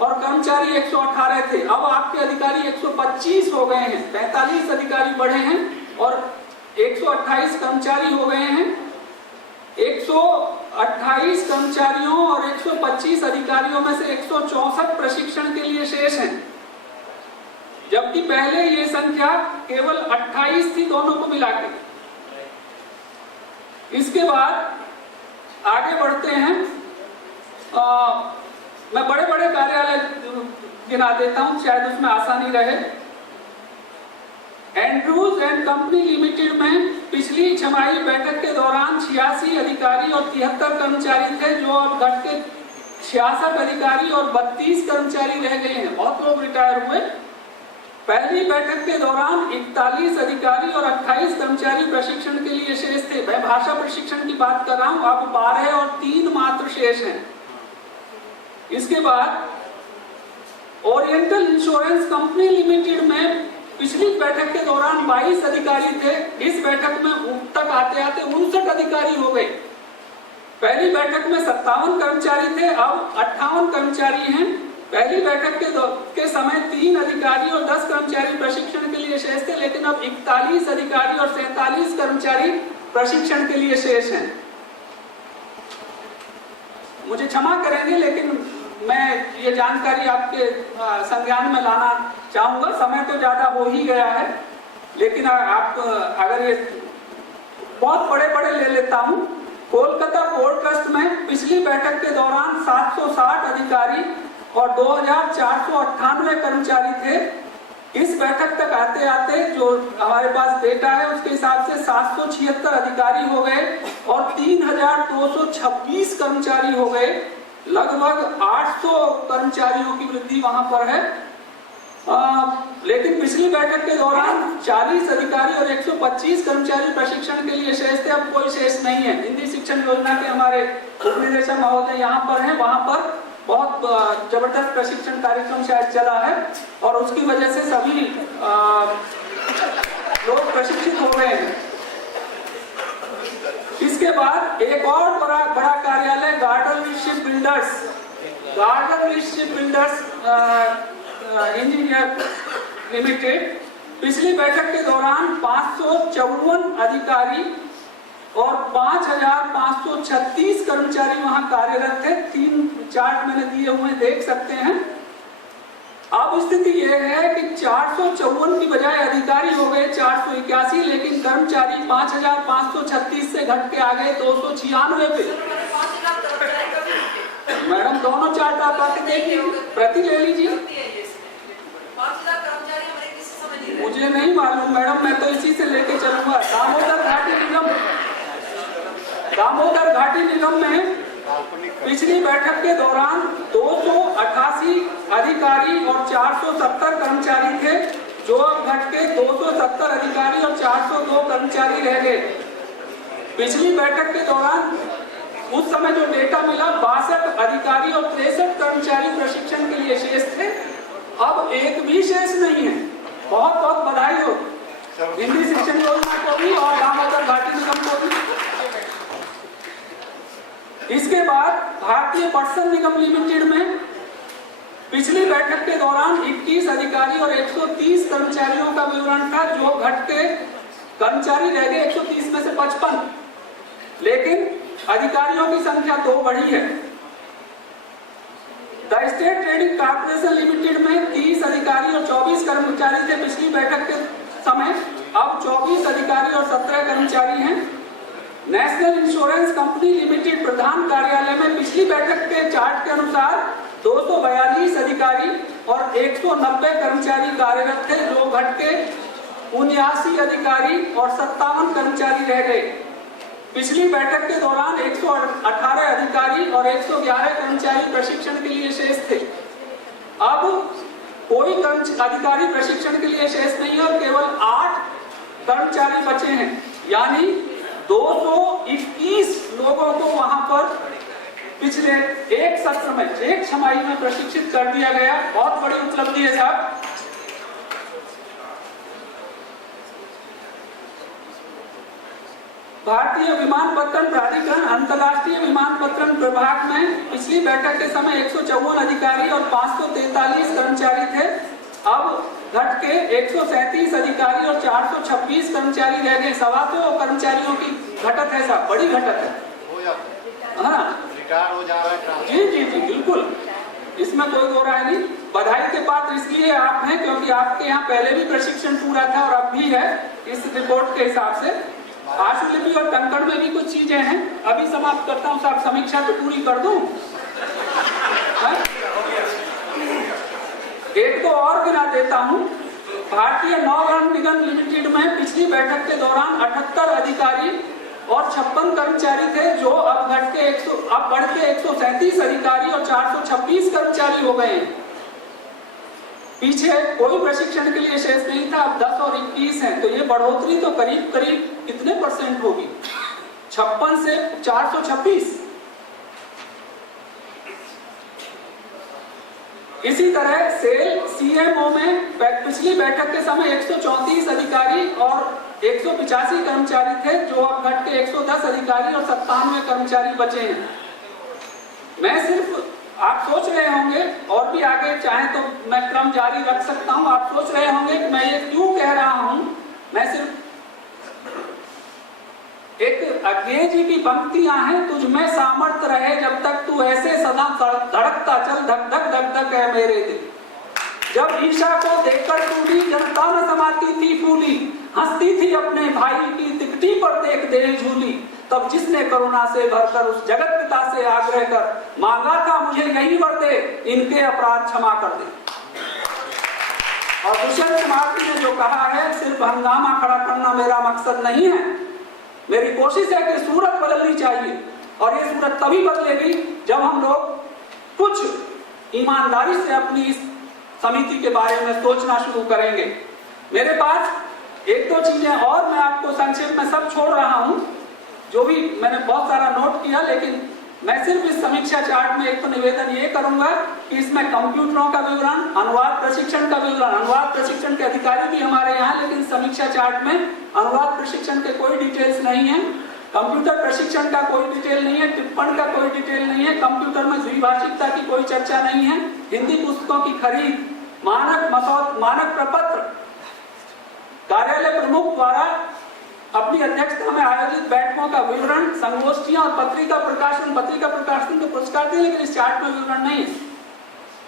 और कर्मचारी 118 थे। अब आपके अधिकारी 125 हो गए हैं। 45 अधिकारी बढ़े हैं और 128 कर्मचारी हो गए हैं। 128 कर्मचारियों और 125 अधिकारियों में से 164 प्रशिक्षण के लिए शेष हैं, जबकि पहले ये संख्या केवल 28 थी, दोनों को मिला के। इसके बाद आगे बढ़ते हैं। मैं बड़े बड़े कार्यालय गिना देता हूं, शायद उसमें आसानी रहे। एंड्रूज एंड कंपनी लिमिटेड में पिछली छमाही बैठक के दौरान 86 अधिकारी और 73 कर्मचारी थे, जो अब घट के 66 अधिकारी और 32 कर्मचारी रह गए हैं। बहुत लोग रिटायर हुए। पहली बैठक के दौरान 41 अधिकारी और 28 कर्मचारी प्रशिक्षण के लिए शेष थे। मैं भाषा प्रशिक्षण की बात कर रहा हूं। अब 12 और 3 मात्र शेष हैं। इसके बाद ओरिएंटल इंश्योरेंस कंपनी लिमिटेड में पिछली बैठक के दौरान 22 अधिकारी थे। इस बैठक में तक आते आते 59 अधिकारी हो गए। पहली बैठक में 57 कर्मचारी थे, अब 58 कर्मचारी हैं। पहली बैठक के समय 3 अधिकारी और 10 कर्मचारी प्रशिक्षण के लिए शेष थे, लेकिन अब 41 अधिकारी और 47 कर्मचारी प्रशिक्षण के लिए शेष हैं। मुझे क्षमा करेंगे, लेकिन मैं ये जानकारी आपके संज्ञान में लाना चाहूंगा। समय तो ज्यादा हो ही गया है, लेकिन आप अगर ये बहुत बड़े बड़े ले लेता हूं। कोलकाता पोर्ट ट्रस्ट में पिछली बैठक के दौरान 760 अधिकारी और 2498 कर्मचारी थे। इस बैठक तक आते आते जो हमारे पास डेटा है उसके हिसाब से 776 अधिकारी हो गए और 3,226 कर्मचारी हो गए। लगभग 800 कर्मचारियों की वृद्धि वहां पर है। लेकिन पिछली बैठक के दौरान 40 अधिकारी और 125 कर्मचारी प्रशिक्षण के लिए शेष थे। अब कोई शेष नहीं है। हिंदी शिक्षण योजना के हमारे उपनिदेशक महोदय यहाँ पर हैं। वहां पर बहुत जबरदस्त प्रशिक्षण कार्यक्रम शायद चला है और उसकी वजह से सभी लोग प्रशिक्षित हो गए हैं। इसके बाद एक और बड़ा कार्यालय garden ship builders engineer limited, पिछली बैठक के दौरान 554 अधिकारी और 5,536 कर्मचारी वहां कार्यरत थे। 3 चार्ट मैंने दिए हुए देख सकते हैं। अब स्थिति यह है कि 454 की बजाय अधिकारी हो गए 481, लेकिन कर्मचारी 5,536 से घट के आ गए 296 पे। मैडम दोनों चार्ट आप आके देखिए, प्रति ले लीजिए। मुझे नहीं मालूम मैडम, मैं तो इसी से लेके चलूंगा। दामोदर घाटी निगम में पिछली बैठक के दौरान 288 अधिकारी और 470 कर्मचारी थे, जो अब घट के 270 अधिकारी और 402 कर्मचारी रह गए। पिछली बैठक के दौरान उस समय जो डेटा मिला, 62 अधिकारी और 63 कर्मचारी प्रशिक्षण के लिए शेष थे। अब एक भी शेष नहीं है। बहुत बहुत बधाई हो हिंदी शिक्षण योजना को भी और दामोदर घाटी निगम को भी। इसके बाद भारतीय पटसन निगम लिमिटेड में पिछली बैठक के दौरान 21 अधिकारी और 130 कर्मचारियों का विवरण था, जो घट के कर्मचारी रह गए 130 में से 55, लेकिन अधिकारियों की संख्या 2 बढ़ी है। The state trading corporation limited में 30 अधिकारी और 24 कर्मचारी थे पिछली बैठक के समय। अब 24 अधिकारी और 17 कर्मचारी हैं। नेशनल इंश्योरेंस कंपनी लिमिटेड प्रधान कार्यालय में पिछली बैठक के चार्ट के अनुसार 242 अधिकारी और 190 कर्मचारी कार्यरत थे, जो घट के 79 अधिकारी और 57 कर्मचारी रह गए। पिछली बैठक के दौरान 118 अधिकारी और 111 कर्मचारी प्रशिक्षण के लिए शेष थे। अब कोई अधिकारी प्रशिक्षण के लिए शेष नहीं है और केवल 8 कर्मचारी बचे हैं, यानी 221 लोगों को वहां पर पिछले एक सत्र में, एक छमाही में प्रशिक्षित कर दिया गया। बहुत बड़ी उपलब्धि है साहब। भारतीय विमानपत्तन प्राधिकरण अंतर्राष्ट्रीय विमानपत्तन विभाग में पिछली बैठक के समय 154 अधिकारी और 543 कर्मचारी थे। अब घट के 137 अधिकारी और 426 कर्मचारी रह गए। 125 कर्मचारियों की घटत है साहब, बड़ी घटत है। हाँ, रिटायर हो जा रहा है। जी जी जी बिल्कुल, इसमें कोई दो राय नहीं। बधाई के पात्र इसलिए आप हैं क्योंकि आपके यहाँ पहले भी प्रशिक्षण पूरा था और अब भी है। इस रिपोर्ट के हिसाब से आशुलिपि और कंकड़ में भी कुछ चीजें हैं। अभी समाप्त करता हूँ साहब, समीक्षा तो पूरी कर दूं। एक तो और गिना देता हूँ। भारतीय नौगम निगम लिमिटेड में पिछली बैठक के दौरान 78 अधिकारी और 56 कर्मचारी थे, जो अब बढ़ के 137 अधिकारी और 426 कर्मचारी हो गए हैं। पीछे कोई प्रशिक्षण के लिए शेष नहीं था, अब 10 और 21 हैं, तो ये बढ़ोतरी तो करीब करीब कितने % होगी? 56 से 426। इसी तरह सेल सीएमओ में पिछली बैठक के समय 134 अधिकारी और 185 कर्मचारी थे, जो अब घट के 110 अधिकारी और 97 कर्मचारी बचे हैं। मैं सिर्फ, आप सोच रहे होंगे और भी आगे चाहे तो मैं क्रम जारी रख सकता हूं, आप सोच रहे होंगे कि मैं ये क्यों कह रहा हूं। मैं सिर्फ एक अज्ञे जी की पंक्तियां हैं, तुझ में सामर्थ्य रहे जब तक तू ऐसे सदा धड़कता चल, धक धक धक धक है मेरे दिल। जब ईशा को देखकर टूटी जनता न समाती थी फूली, हंसती थी अपने भाई की तिकटी पर देख दे झूली, तब जिसने करुणा से भरकर उस जगत पिता से आग्रह कर मांगा था मुझे यही वर दे, इनके अपराध क्षमा कर दे। और दुष्यंत मार्ती ने जो कहा है, सिर्फ हंगामा खड़ा करना मेरा मकसद नहीं है, मेरी कोशिश है कि सूरत बदलनी चाहिए, और ये सूरत तभी बदलेगी जब हम लोग कुछ ईमानदारी से अपनी इस समिति के बारे में सोचना शुरू करेंगे। मेरे पास एक दो चीजें और मैं आपको संक्षेप में सब छोड़ रहा हूं, जो भी मैंने बहुत सारा नोट किया, लेकिन मैं सिर्फ इस समीक्षा चार्ट में एक तो निवेदन ये करूंगा कि इसमें कंप्यूटरों का विवरण, अनुवाद प्रशिक्षण का विवरण, अनुवाद प्रशिक्षण के अधिकारी भी हमारे यहाँ, लेकिन समीक्षा चार्ट में अनुवाद प्रशिक्षण के कोई डिटेल्स नहीं है, कंप्यूटर प्रशिक्षण का कोई डिटेल नहीं है, टिप्पण का कोई डिटेल नहीं है, कंप्यूटर में द्विभाषिकता की कोई चर्चा नहीं है, हिंदी पुस्तकों की खरीद, मानक प्रपत्र, कार्यालय प्रमुख द्वारा अपनी अध्यक्षता में आयोजित बैठकों का विवरण, संगोष्ठियां और पत्रिका प्रकाशन तो पुरस्कार दिए, लेकिन इस चार्ट में विवरण नहीं है।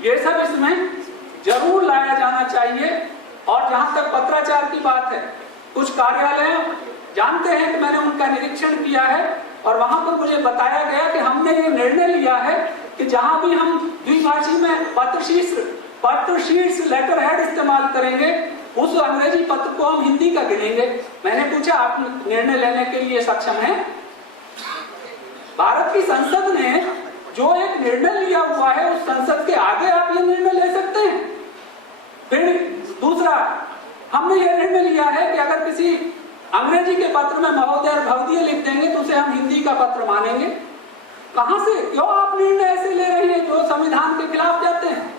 ये सब इसमें जरूर लाया जाना चाहिए। और जहां तक पत्राचार की बात है, कुछ कार्यालय जानते हैं कि मैंने उनका निरीक्षण किया है और वहां पर मुझे बताया गया कि हमने ये निर्णय लिया है कि जहां भी हम द्विभाषी में पत्र शीर्ष लेटर हेड इस्तेमाल करेंगे, उस अंग्रेजी पत्र को हम हिंदी का गिनेंगे। मैंने पूछा, आप निर्णय लेने के लिए सक्षम हैं? भारत की संसद ने जो एक निर्णय लिया हुआ है, उस संसद के आगे आप ये निर्णय ले सकते हैं? फिर दूसरा, हमने ये निर्णय लिया है कि अगर किसी अंग्रेजी के पत्र में महोदय और भवदीय लिख देंगे तो उसे हम हिंदी का पत्र मानेंगे। कहां से, क्यों आप निर्णय ऐसे ले रहे हैं जो संविधान के खिलाफ जाते हैं,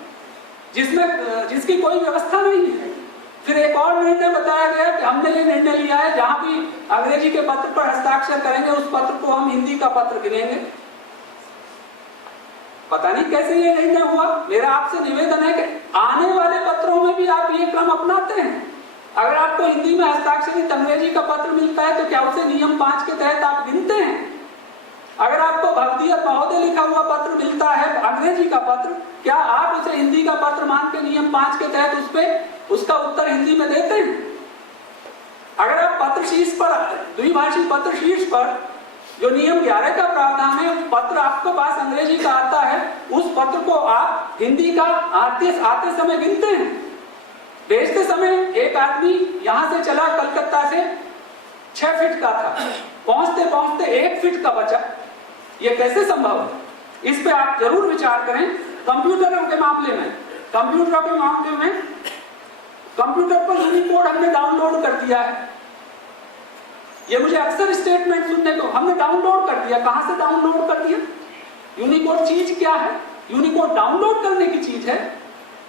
जिसकी कोई व्यवस्था नहीं है? फिर एक और निर्णय बताया गया कि हमने ये निर्णय लिया है जहां भी अंग्रेजी के पत्र पर हस्ताक्षर करेंगे, उस पत्र को हम हिंदी का पत्र गिनेंगे। पता नहीं कैसे ये निर्णय हुआ। मेरा आपसे निवेदन है कि आने वाले पत्रों में भी आप ये क्रम अपनाते हैं। अगर आपको हिंदी में हस्ताक्षरित अंग्रेजी का पत्र मिलता है तो क्या उसे नियम 5 के तहत आप गिनते हैं? अगर आपको भवदीय महोदय लिखा हुआ पत्र मिलता है, अंग्रेजी का पत्र, क्या आप उसे हिंदी का पत्र मान के नियम 5 के तहत उसका उत्तर हिंदी में देते हैं? अगर आप पत्र शीर्ष पर, द्विभाषी पत्र शीर्ष पर जो नियम 11 का प्रावधान है, पत्र आपके पास अंग्रेजी का आता है, उस पत्र को आप हिंदी का आते समय गिनते हैं? भेजते समय एक आदमी यहां से चला कलकत्ता से 6 फीट का था, पहुंचते पहुंचते 1 फीट का बचा। ये कैसे संभव है? इस पे आप जरूर विचार करें। कंप्यूटरों के मामले में कंप्यूटर पर यूनिकोड हमने डाउनलोड कर दिया है। ये मुझे अक्सर स्टेटमेंट सुनने को, हमने डाउनलोड कर दिया। कहां से डाउनलोड कर दिया? यूनिकोड चीज क्या है? यूनिकोड डाउनलोड करने की चीज है।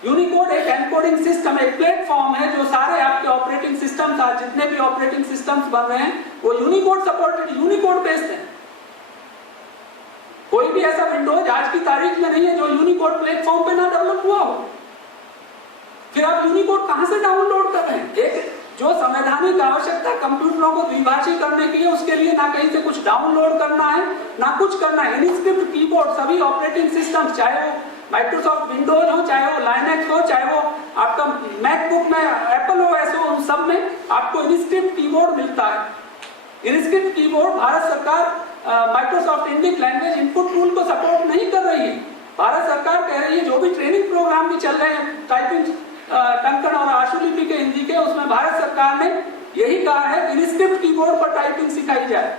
यूनिकोड एक एनकोडिंग सिस्टम, एक प्लेटफॉर्म है जो सारे आपके ऑपरेटिंग सिस्टम, जितने भी ऑपरेटिंग सिस्टम्स बन रहे हैं वो यूनिकोड सपोर्टेड, यूनिकोड बेस्ड है। कोई भी ऐसा विंडोज आज की तारीख में नहीं है जो यूनिकोड प्लेटफॉर्म पे ना डेवलप हुआ हो। फिर आप यूनिकोड कहां से डाउनलोड कर रहे हैं? एक जो संवैधानिक आवश्यकता कंप्यूटरों को द्विभाषी करने की है, उसके लिए ना कहीं से कुछ डाउनलोड करना है ना कुछ करना है। इनस्क्रिप्ट कीबोर्ड सभी ऑपरेटिंग सिस्टम, चाहे वो माइक्रोसॉफ्ट विंडोज हो, चाहे वो लाइनेक्स हो, चाहे वो आपका मैकबुक में एप्पल ओएस हो, उन सब में आपको इनस्क्रिप्ट कीबोर्ड मिलता है। इनस्क्रिप्ट कीबोर्ड भारत सरकार Microsoft Indic language input tool को सपोर्ट नहीं कर रही है। भारत सरकार कह रही है जो भी ट्रेनिंग प्रोग्राम भी चल रहे हैं टाइपिंग टंकन और आशुलिपि के हिंदी के, उसमें भारत सरकार ने यही कहा है कि इनस्क्रिप्ट कीबोर्ड पर टाइपिंग सिखाई जाए।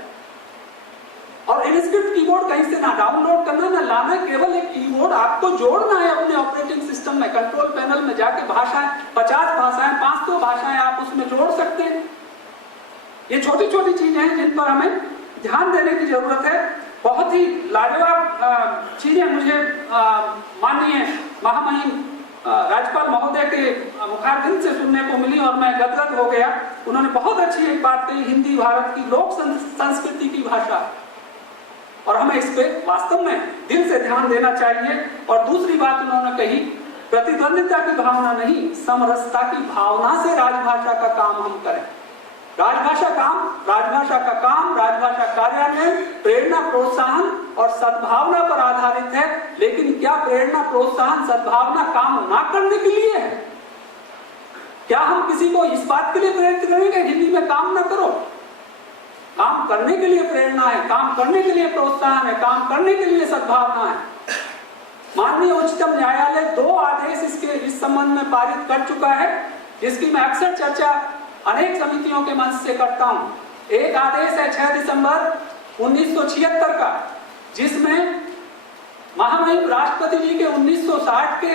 और इनस्क्रिप्ट कीबोर्ड कहीं से ना डाउनलोड करना ना लाना, केवल एक कीबोर्ड आपको जोड़ना है अपने ऑपरेटिंग सिस्टम में। कंट्रोल पैनल में जाके भाषाएं 50 भाषाएं 500 भाषाएं आप उसमें जोड़ सकते हैं। ये छोटी छोटी चीजें हैं जिन पर हमें ध्यान देने की जरूरत है। बहुत ही लाजवाब चीजें मुझे माननीय महामहिम राज्यपाल महोदय के मुखारबिंद से सुनने को मिली और मैं गदगद हो गया। उन्होंने बहुत अच्छी एक बात कही, हिंदी भारत की लोक संस्कृति की भाषा, और हमें इस पे वास्तव में दिल से ध्यान देना चाहिए। और दूसरी बात उन्होंने कही, प्रतिद्वंदिता की भावना नहीं, समरसता की भावना से राजभाषा का काम हम करें। राजभाषा का काम, राजभाषा कार्यान्वयन प्रेरणा, प्रोत्साहन और सद्भावना पर आधारित है। लेकिन क्या प्रेरणा, प्रोत्साहन, सद्भावना काम ना करने के लिए है? क्या हम किसी को इस बात के लिए प्रेरित करेंगे हिंदी में काम ना करो? काम करने के लिए प्रेरणा है, काम करने के लिए प्रोत्साहन है, काम करने के लिए सद्भावना है। माननीय उच्चतम न्यायालय 2 आदेश इस संबंध में पारित कर चुका है, जिसकी मैं अक्सर चर्चा अनेक समितियों के मंच से करता हूं। एक आदेश है 6 दिसंबर 1976 का, जिसमें महामहिम राष्ट्रपति जी के 1960 के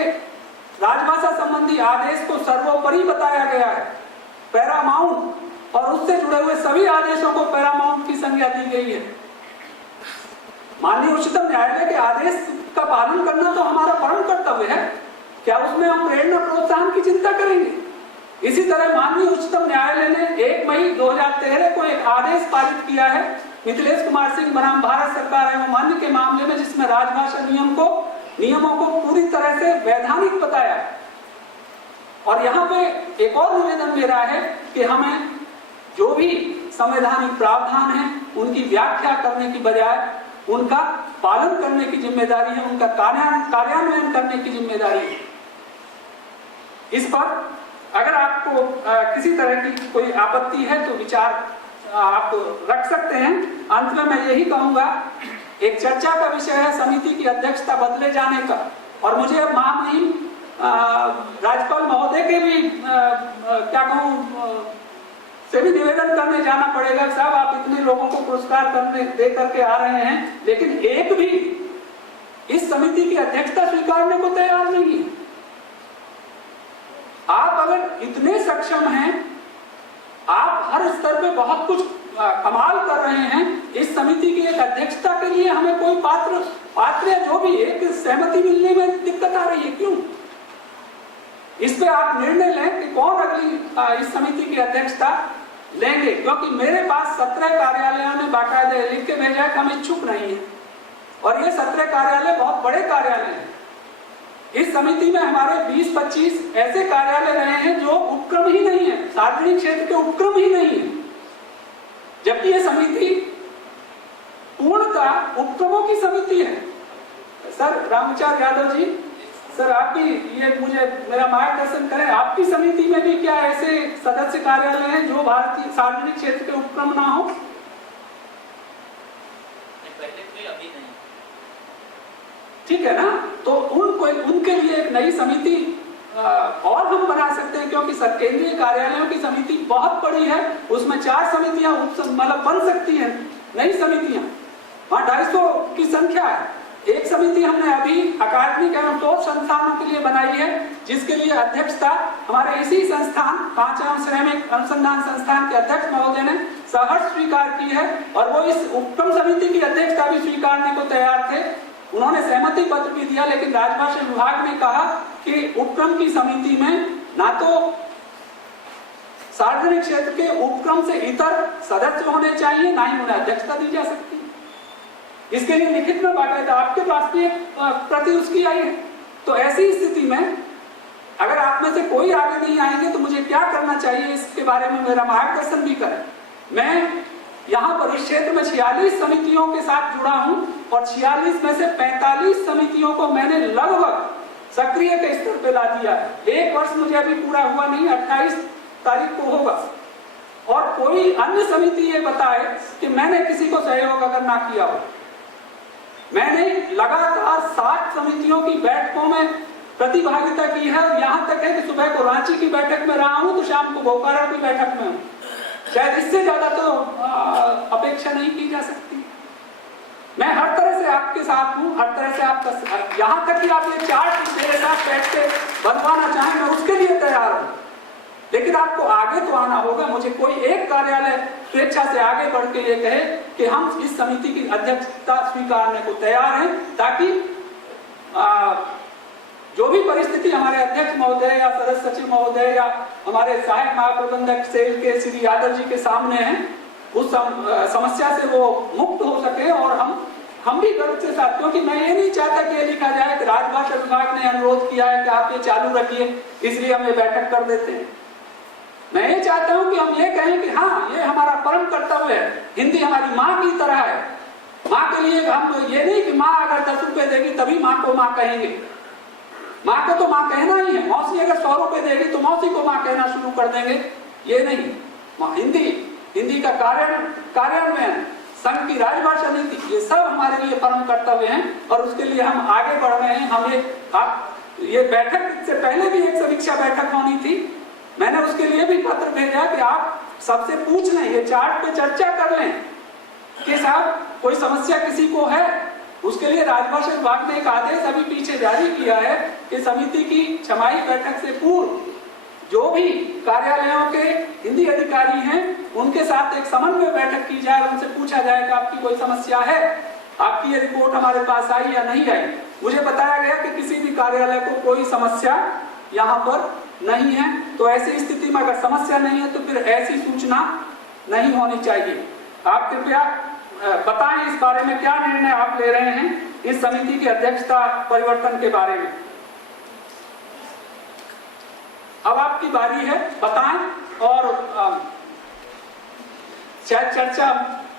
राजभाषा संबंधी आदेश को सर्वोपरि बताया गया है, पैरामाउंट, और उससे जुड़े हुए सभी आदेशों को पैरामाउंट की संज्ञा दी गई है। माननीय उच्चतम न्यायालय के आदेश का पालन करना तो हमारा परम कर्तव्य है, क्या उसमें हम प्रेरणा प्रोत्साहन की चिंता करेंगे? इसी तरह माननीय उच्चतम न्यायालय ने 1 मई 2013 को एक आदेश पारित किया है मिथिलेश कुमार सिंह बनाम भारत सरकार एवं मान्य के मामले में, जिसमें राजभाषा नियमों को पूरी तरह से वैधानिक बताया। और यहाँ पे एक और निवेदन मेरा है कि हमें जो भी संवैधानिक प्रावधान है उनकी व्याख्या करने की बजाय उनका पालन करने की जिम्मेदारी है, उनका कार्यान्वयन करने की जिम्मेदारी है। इस पर अगर आपको किसी तरह की कोई आपत्ति है तो विचार आप रख सकते हैं। अंत में मैं यही कहूंगा, एक चर्चा का विषय है समिति की अध्यक्षता बदले जाने का, और मुझे अब महामहिम राज्यपाल महोदय के भी क्या कहूँ से भी निवेदन करने जाना पड़ेगा। साहब, आप इतने लोगों को पुरस्कार दे करके आ रहे हैं, लेकिन एक भी इस समिति की अध्यक्षता स्वीकारने को तैयार नहीं है। आप अगर इतने सक्षम हैं, आप हर स्तर पे बहुत कुछ कमाल कर रहे हैं, इस समिति की एक अध्यक्षता के लिए हमें कोई पात्र जो भी एक सहमति मिलने में दिक्कत आ रही है, क्यों? इस पे आप निर्णय लें कि कौन अगली इस समिति की अध्यक्षता लेंगे, क्योंकि मेरे पास 17 कार्यालयों ने बाकायदे लिख के भेजा कि हम इच्छुक नहीं है, और ये 17 कार्यालय बहुत बड़े कार्यालय हैं। इस समिति में हमारे 20-25 ऐसे कार्यालय रहे हैं जो उपक्रम ही नहीं है, सार्वजनिक क्षेत्र के उपक्रम ही नहीं है, जबकि ये समिति पूर्णतः उपक्रमों की समिति है। सर रामचंद्र यादव जी, सर आप भी ये मुझे मेरा मार्गदर्शन करें, आपकी समिति में भी क्या ऐसे सदस्य कार्यालय हैं जो भारतीय सार्वजनिक क्षेत्र के उपक्रम ना हो? ठीक है ना, तो उनके लिए एक नई समिति और हम बना सकते हैं, क्योंकि केंद्रीय कार्यालयों की समिति बहुत बड़ी है, उसमें 4 समितियां मतलब बन सकती हैं, नई समितियां। वहाँ 250 की संख्या है। एक समिति हमने अभी अकादमिक एवं शोध संस्थानों के लिए बनाई है, जिसके लिए अध्यक्षता हमारे इसी संस्थान 5 एवं श्रमिक अनुसंधान संस्थान के अध्यक्ष महोदय ने सहर्ष स्वीकार की है, और वो इस उपक्रम समिति की अध्यक्षता भी स्वीकारने को तैयार थे। उन्होंने सहमति पत्र भी दिया, लेकिन राजभाषा विभाग ने कहा कि उपक्रम की समिति में ना तो सार्वजनिक क्षेत्र के उपक्रम से इतर सदस्य होने चाहिए, ना ही उन्हें अध्यक्षता दी जा सकती। इसके लिए लिखित में बाकायदा आपके पास भी एक प्रति उसकी आई है। तो ऐसी स्थिति में अगर आप में से कोई आगे नहीं आएंगे तो मुझे क्या करना चाहिए, इसके बारे में मेरा मार्गदर्शन भी करें। मैं यहाँ पर इस क्षेत्र में 46 समितियों के साथ जुड़ा हूँ, और 46 में से 45 समितियों को मैंने लगभग सक्रिय के स्तर पे ला दिया है। 1 वर्ष मुझे अभी पूरा हुआ नहीं, 28 तारीख को होगा। और कोई अन्य समिति ये बताए कि मैंने किसी को सहयोग अगर ना किया हो। मैंने लगातार 60 समितियों की बैठकों में प्रतिभागिता की है, और यहाँ तक है कि सुबह को रांची की बैठक में रहा हूँ तो शाम को बोकारो की बैठक में हूँ। शायद इससे ज्यादा तो अपेक्षा नहीं की जा सकती। मैं हर तरह से आपके साथ हूँ, हर तरह से आपका, यहाँ तक कि आप ये चार्ट मेरे साथ बैठ के बनवाना चाहें, मैं उसके लिए तैयार हूँ। लेकिन आपको आगे तो आना होगा। मुझे कोई एक कार्यालय स्वेच्छा से आगे बढ़ के ये कहे कि हम इस समिति की अध्यक्षता स्वीकारने को तैयार हैं, ताकि जो भी परिस्थिति हमारे अध्यक्ष महोदय या सदस्य सचिव महोदय या हमारे सहायक महाप्रबंधक सेल के श्री यादव जी के सामने है, उस समस्या से वो मुक्त हो सके, और हम भी गर्व के साथ, क्योंकि मैं ये नहीं चाहता कि ये लिखा जाए कि राजभाषा विभाग ने अनुरोध किया है कि आप ये चालू रखिए इसलिए हम ये बैठक कर देते हैं। मैं ये चाहता हूं कि हम ये कहें कि हाँ, ये हमारा परम कर्तव्य है, हिंदी हमारी माँ की तरह है। माँ के लिए हम ये नहीं कि माँ अगर 10 रुपए देगी तभी माँ को माँ कहेंगे। माँ को तो माँ कहना ही है। मौसी अगर 100 रुपए देगी तो मौसी को माँ कहना शुरू कर देंगे, ये नहीं। हिंदी का कार्यान्वयन, संघ की राजभाषा नीति, ये सब हमारे लिए परम कर्तव्य हैं, और उसके लिए हम आगे बढ़ रहे हैं। हम ये बैठक से पहले भी एक समीक्षा बैठक होनी थी, मैंने उसके लिए भी पत्र भेजा कि आप सबसे पूछ लें, ये चार्ट पे चर्चा कर लें कि साहब कोई समस्या किसी को है। उसके लिए राजभाषा विभाग ने एक आदेश अभी पीछे जारी किया है कि समिति की छमाही बैठक से पूर्व जो भी कार्यालयों के हिंदी अधिकारी हैं उनके साथ एक समन्वय बैठक की जाए, उनसे पूछा जाए कि आपकी कोई समस्या है, आपकी ये रिपोर्ट हमारे पास आई या नहीं आई। मुझे बताया गया कि किसी भी कार्यालय को कोई समस्या यहाँ पर नहीं है। तो ऐसी स्थिति में अगर समस्या नहीं है तो फिर ऐसी सूचना नहीं होनी चाहिए। आप कृपया बताएं इस बारे में क्या निर्णय आप ले रहे हैं इस समिति की अध्यक्षता परिवर्तन के बारे में। अब आपकी बारी है, बताएं। और शायद चर्चा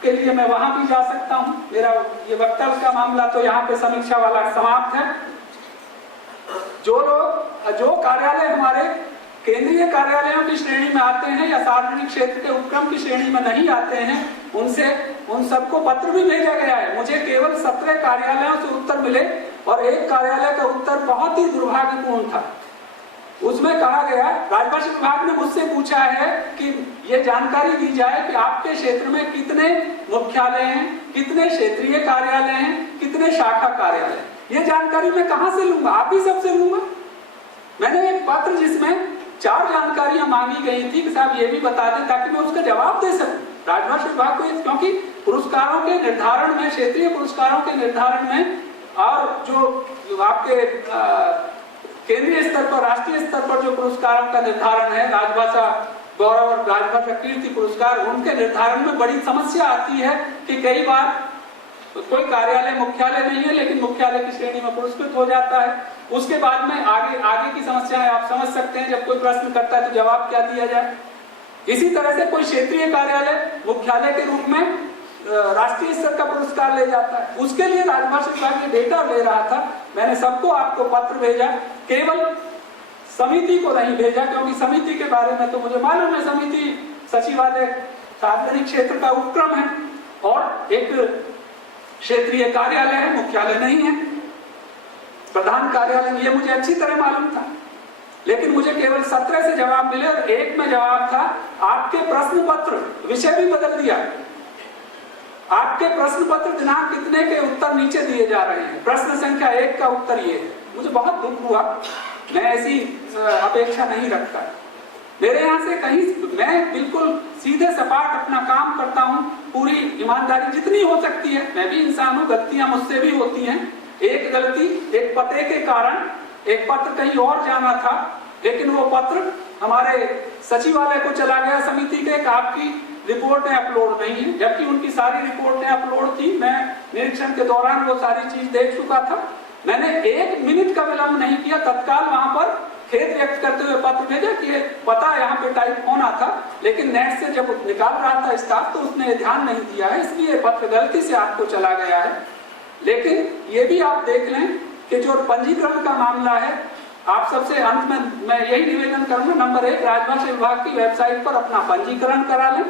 के लिए मैं वहां भी जा सकता हूं। मेरा ये वक्तव्य का मामला तो यहाँ पे समीक्षा वाला समाप्त है। जो कार्यालय हमारे केंद्रीय कार्यालयों की श्रेणी में आते हैं या सार्वजनिक क्षेत्र के उपक्रम की श्रेणी में नहीं आते हैं, उन सबको पत्र भी भेजा गया है। मुझे केवल 17 कार्यालयों से उत्तर मिले और एक कार्यालय का उत्तर बहुत ही दुर्भाग्यपूर्ण था। उसमें कहा गया, राजभाषा विभाग ने मुझसे पूछा है कि ये जानकारी दी जाए कि आपके क्षेत्र में कितने मुख्यालय हैं, कितने क्षेत्रीय कार्यालय हैं, कितने शाखा कार्यालय। ये जानकारी मैं कहां से लूंगा? आप ही सबसे लूंगा। मैंने एक पत्र जिसमें 4 जानकारियां मांगी गई थी कि साहब ये भी बता दें ताकि मैं उसका जवाब दे सकूं राजभाषा विभाग को, क्योंकि पुरस्कारों के निर्धारण में, क्षेत्रीय पुरस्कारों के निर्धारण में और जो आपके केंद्रीय स्तर पर, राष्ट्रीय स्तर पर जो पुरस्कारों का निर्धारण है, राजभाषा गौरव और राजभाषा कीर्ति पुरस्कार, उनके निर्धारण में बड़ी समस्या आती है कि कई बार कोई कार्यालय मुख्यालय नहीं है लेकिन मुख्यालय की श्रेणी में पुरस्कृत हो जाता है। उसके बाद में आगे की समस्याएं आप समझ सकते हैं। जब कोई प्रश्न करता है तो जवाब क्या दिया जाए। इसी तरह से कोई क्षेत्रीय कार्यालय मुख्यालय के रूप में राष्ट्रीय स्तर का पुरस्कार ले जाता है, उसके लिए राजभाषा विभाग ये डेटा ले रहा था। मैंने सबको आपको पत्र भेजा, केवल समिति को नहीं भेजा, क्योंकि समिति के बारे में तो मुझे मालूम है। समिति सचिवालय सार्वजनिक क्षेत्र का उपक्रम है और एक क्षेत्रीय कार्यालय है, मुख्यालय नहीं है, प्रधान कार्यालय, ये मुझे अच्छी तरह मालूम था। लेकिन मुझे केवल 17 से जवाब मिले और एक में जवाब था आपके प्रश्न पत्र, विषय भी बदल दिया, आपके प्रश्न पत्र दिनांक कितने के उत्तर नीचे दिए जा रहे हैं, प्रश्न संख्या 1 का उत्तर ये है। मुझे बहुत दुख हुआ, मैं ऐसी अपेक्षा नहीं रखता। मेरे यहाँ से कहीं, मैं बिल्कुल सीधे सपाट अपना काम करता हूँ, पूरी ईमानदारी जितनी हो सकती है। मैं भी इंसान हूँ, गलतियां मुझसे भी होती हैं। एक गलती, एक पते के कारण एक पत्र कहीं और जाना था, लेकिन वो पत्र हमारे सचिवालय को चला गया समिति के, आपकी रिपोर्टें अपलोड नहीं है, जबकि उनकी सारी रिपोर्टें अपलोड थी। मैं निरीक्षण के दौरान वो सारी चीज देख चुका था। मैंने 1 मिनट का विलंब नहीं किया, तत्काल वहां पर खेद व्यक्त करते हुए पत्र भेजा कि पता यहाँ पे टाइप होना था, लेकिन नेट से जब निकाल रहा था स्टाफ तो उसने ध्यान नहीं दिया है, इसलिए पत्र गलती से आपको चला गया है। लेकिन ये भी आप देख लें कि जो पंजीकरण का मामला है, आप सबसे अंत में मैं यही निवेदन करूंगा, नंबर 1, राजभाषा विभाग की वेबसाइट पर अपना पंजीकरण करा लें।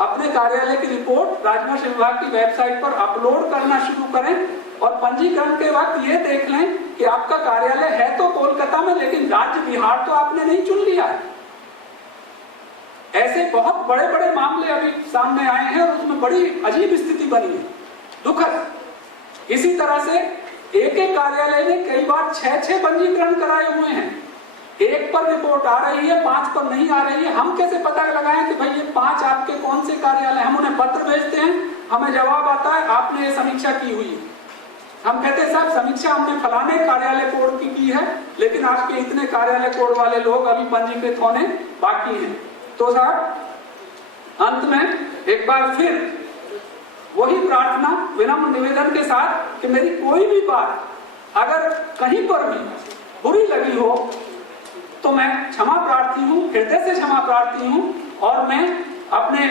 अपने कार्यालय की रिपोर्ट राजभाषा विभाग की वेबसाइट पर अपलोड करना शुरू करें और पंजीकरण के वक्त ये देख लें कि आपका कार्यालय है तो कोलकाता में, लेकिन राज्य बिहार तो आपने नहीं चुन लिया है। ऐसे बहुत बड़े बड़े मामले अभी सामने आए हैं और उसमें बड़ी अजीब स्थिति बनी है, दुखद। इसी तरह से एक कार्यालय ने कई बार 6 पंजीकरण कराए हुए हैं, 1 पर रिपोर्ट आ रही है, 5 पर नहीं आ रही है। हम कैसे पता लगाएं कि भाई ये 5 आपके कौन से कार्यालय? हम उन्हें पत्र भेजते हैं, हमें जवाब आता है आपने ये समीक्षा की हुई है। हम कहते हैं साहब समीक्षा हमने फलाने कार्यालय कोड की है, लेकिन आपके इतने कार्यालय कोड वाले लोग अभी पंजीकृत होने बाकी हैं। तो साहब अंत में एक बार फिर वही प्रार्थना विनम्र निवेदन के साथ कि मेरी कोई भी बात अगर कहीं पर भी बुरी लगी हो तो मैं क्षमा प्रार्थी हूँ, हृदय से क्षमा प्रार्थी हूँ। और मैं अपने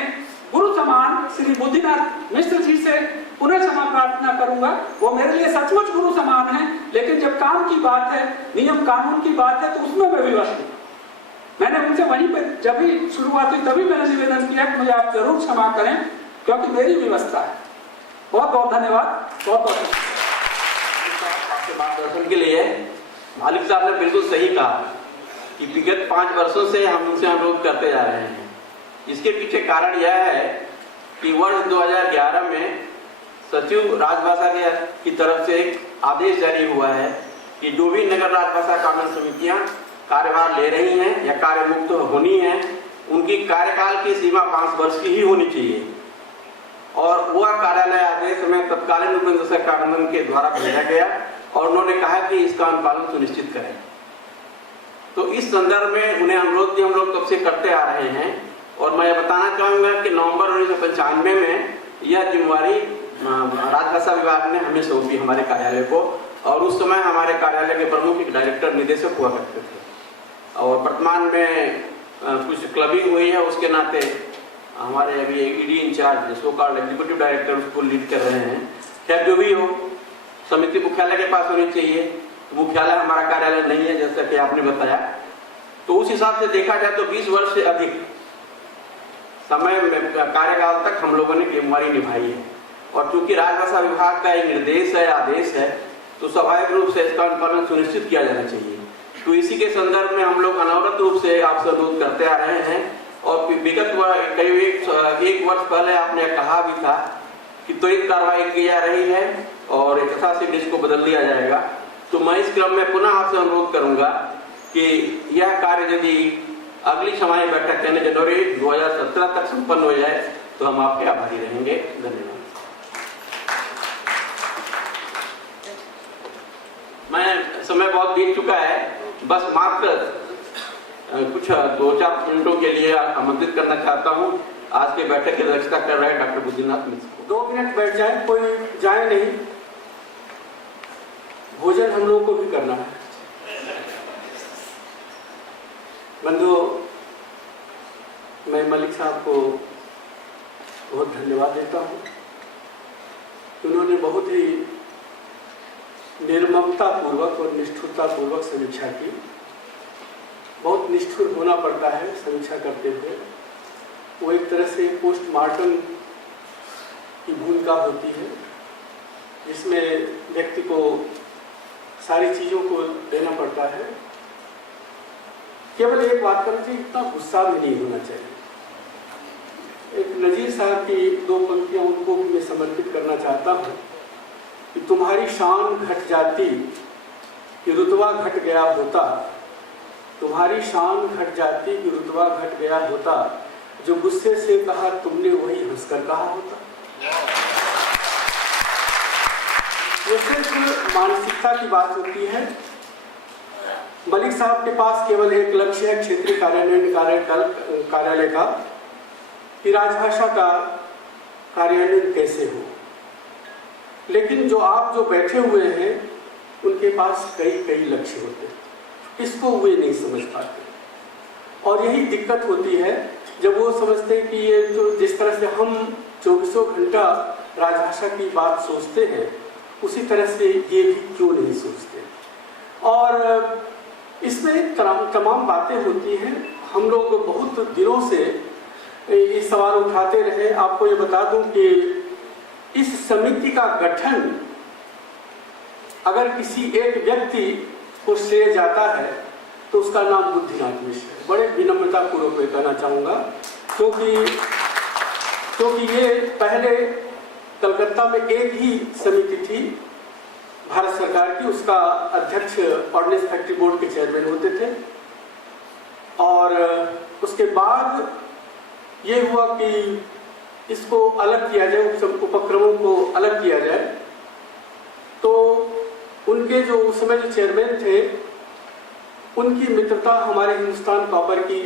गुरु समान श्री बुद्धिनाथ मिश्र जी से पुनः क्षमा प्रार्थना करूंगा। वो मेरे लिए सचमुच गुरु समान है, लेकिन जब काम की बात है, नियम कानून की बात है, तो उसमें मैं विवश हूँ। मैंने उनसे वहीं पे जब भी शुरुआत हुई तभी मैंने निवेदन किया कि मुझे आप जरूर क्षमा करें, क्योंकि मेरी व्यवस्था है। बहुत बहुत धन्यवाद, बहुत बहुत आपके मार्गदर्शन के लिए। मालिक साहब ने बिल्कुल सही कहा कि विगत 5 वर्षों से हम उनसे अनुरोध करते जा रहे हैं इसके पीछे कारण यह है कि वर्ष 2011 में सचिव राजभाषा की तरफ से एक आदेश जारी हुआ है कि जो भी नगर राजभाषा कानून समितियां कार्यभार ले रही हैं या कार्य मुक्त होनी है, उनकी कार्यकाल की सीमा 5 वर्ष की ही होनी चाहिए। और वह कार्यालय आदेश में तत्कालीन उपेंद्र कानून के द्वारा भेजा गया और उन्होंने कहा कि इसका अनुपालन सुनिश्चित करें। तो इस संदर्भ में उन्हें अनुरोध भी हम लोग तब से करते आ रहे हैं और मैं बताना चाहूँगा कि नवंबर 1995 में यह जिम्मेवारी राजभाषा विभाग ने हमें सौंपी हमारे कार्यालय को, और उस समय हमारे कार्यालय के प्रमुख एक डायरेक्टर निदेशक हुआ करते थे और वर्तमान में कुछ क्लबिंग हुई है, उसके नाते हमारे अभी ED incharge so called executive director उसको लीड कर रहे हैं। खैर जो भी हो, समिति मुख्यालय के पास होनी चाहिए। मुख्यालय हमारा कार्यालय नहीं है जैसा कि आपने बताया, तो उस हिसाब से देखा जाए तो 20 वर्ष से अधिक समय में कार्यकाल तक हम लोगों ने जिम्मेवारी निभाई है। और चूंकि राजभाषा विभाग का एक निर्देश है, आदेश है, तो स्वाभाविक रूप से इसका अनुपालन सुनिश्चित किया जाना चाहिए। तो इसी के संदर्भ में हम लोग अनवरत रूप से आपसे अनुरोध करते आ रहे हैं और विगत करीब एक वर्ष पहले आपने कहा भी था कि त्वरित कार्रवाई की जा रही है और यथाशीघ्र इसको बदल दिया जाएगा। तो मैं इस क्रम में पुनः आपसे अनुरोध करूंगा कि यह कार्य यदि अगली सामान्य बैठक यानी जनवरी 2017 तक संपन्न हो जाए तो हम आपके आभारी रहेंगे। धन्यवाद। मैं समय बहुत बीत चुका है, बस मात्र कुछ 2-4 मिनटों के लिए आमंत्रित करना चाहता हूं आज के बैठक की अध्यक्षता कर रहे डॉक्टर बुद्धिनाथ मिश्र को। 2 मिनट बैठ जाए, कोई जाए नहीं, भोजन हम लोगों को भी करना है। बंधुओं, मैं मलिक साहब को बहुत धन्यवाद देता हूं। उन्होंने बहुत ही निर्ममता पूर्वक और निष्ठुरता पूर्वक समीक्षा की। बहुत निष्ठुर होना पड़ता है समीक्षा करते हुए। वो एक तरह से पोस्टमार्टम की भूमिका होती है जिसमें व्यक्ति को सारी चीज़ों को देना पड़ता है। केवल एक बात करना चाहिए, इतना गुस्सा भी नहीं होना चाहिए। एक नजीर साहब की 2 पंक्तियां उनको भी मैं समर्पित करना चाहता हूँ कि तुम्हारी शान घट जाती कि रुतबा घट गया होता, तुम्हारी शान घट जाती कि रुतबा घट गया होता, जो गुस्से से कहा तुमने वही हंसकर कहा होता। ये सिर्फ मानसिकता की बात होती है। मलिक साहब के पास केवल एक लक्ष्य है क्षेत्रीय कार्यालय का कि राजभाषा का कार्यान्वयन कैसे हो, लेकिन जो आप जो बैठे हुए हैं उनके पास कई लक्ष्य होते हैं, इसको वे नहीं समझ पाते। और यही दिक्कत होती है जब वो समझते हैं कि ये जो जिस तरह से हम 24 घंटा राजभाषा की बात सोचते हैं उसी तरह से ये भी क्यों नहीं सोचते। और इसमें तमाम बातें होती हैं। हम लोग बहुत दिनों से ये सवाल उठाते रहे। आपको ये बता दूं कि इस समिति का गठन अगर किसी एक व्यक्ति को श्रेय जाता है तो उसका नाम बुद्धिनाथ मिश्र है। बड़े विनम्रता पूर्वक मैं कहना चाहूँगा, क्योंकि ये पहले कलकत्ता में एक ही समिति थी भारत सरकार की, उसका अध्यक्ष ऑर्डिनेंस फैक्ट्री बोर्ड के चेयरमैन होते थे। और उसके बाद ये हुआ कि इसको अलग किया जाए, उपक्रमों को अलग किया जाए। तो उनके जो उस समय जो चेयरमैन थे उनकी मित्रता हमारे हिंदुस्तान कॉपर की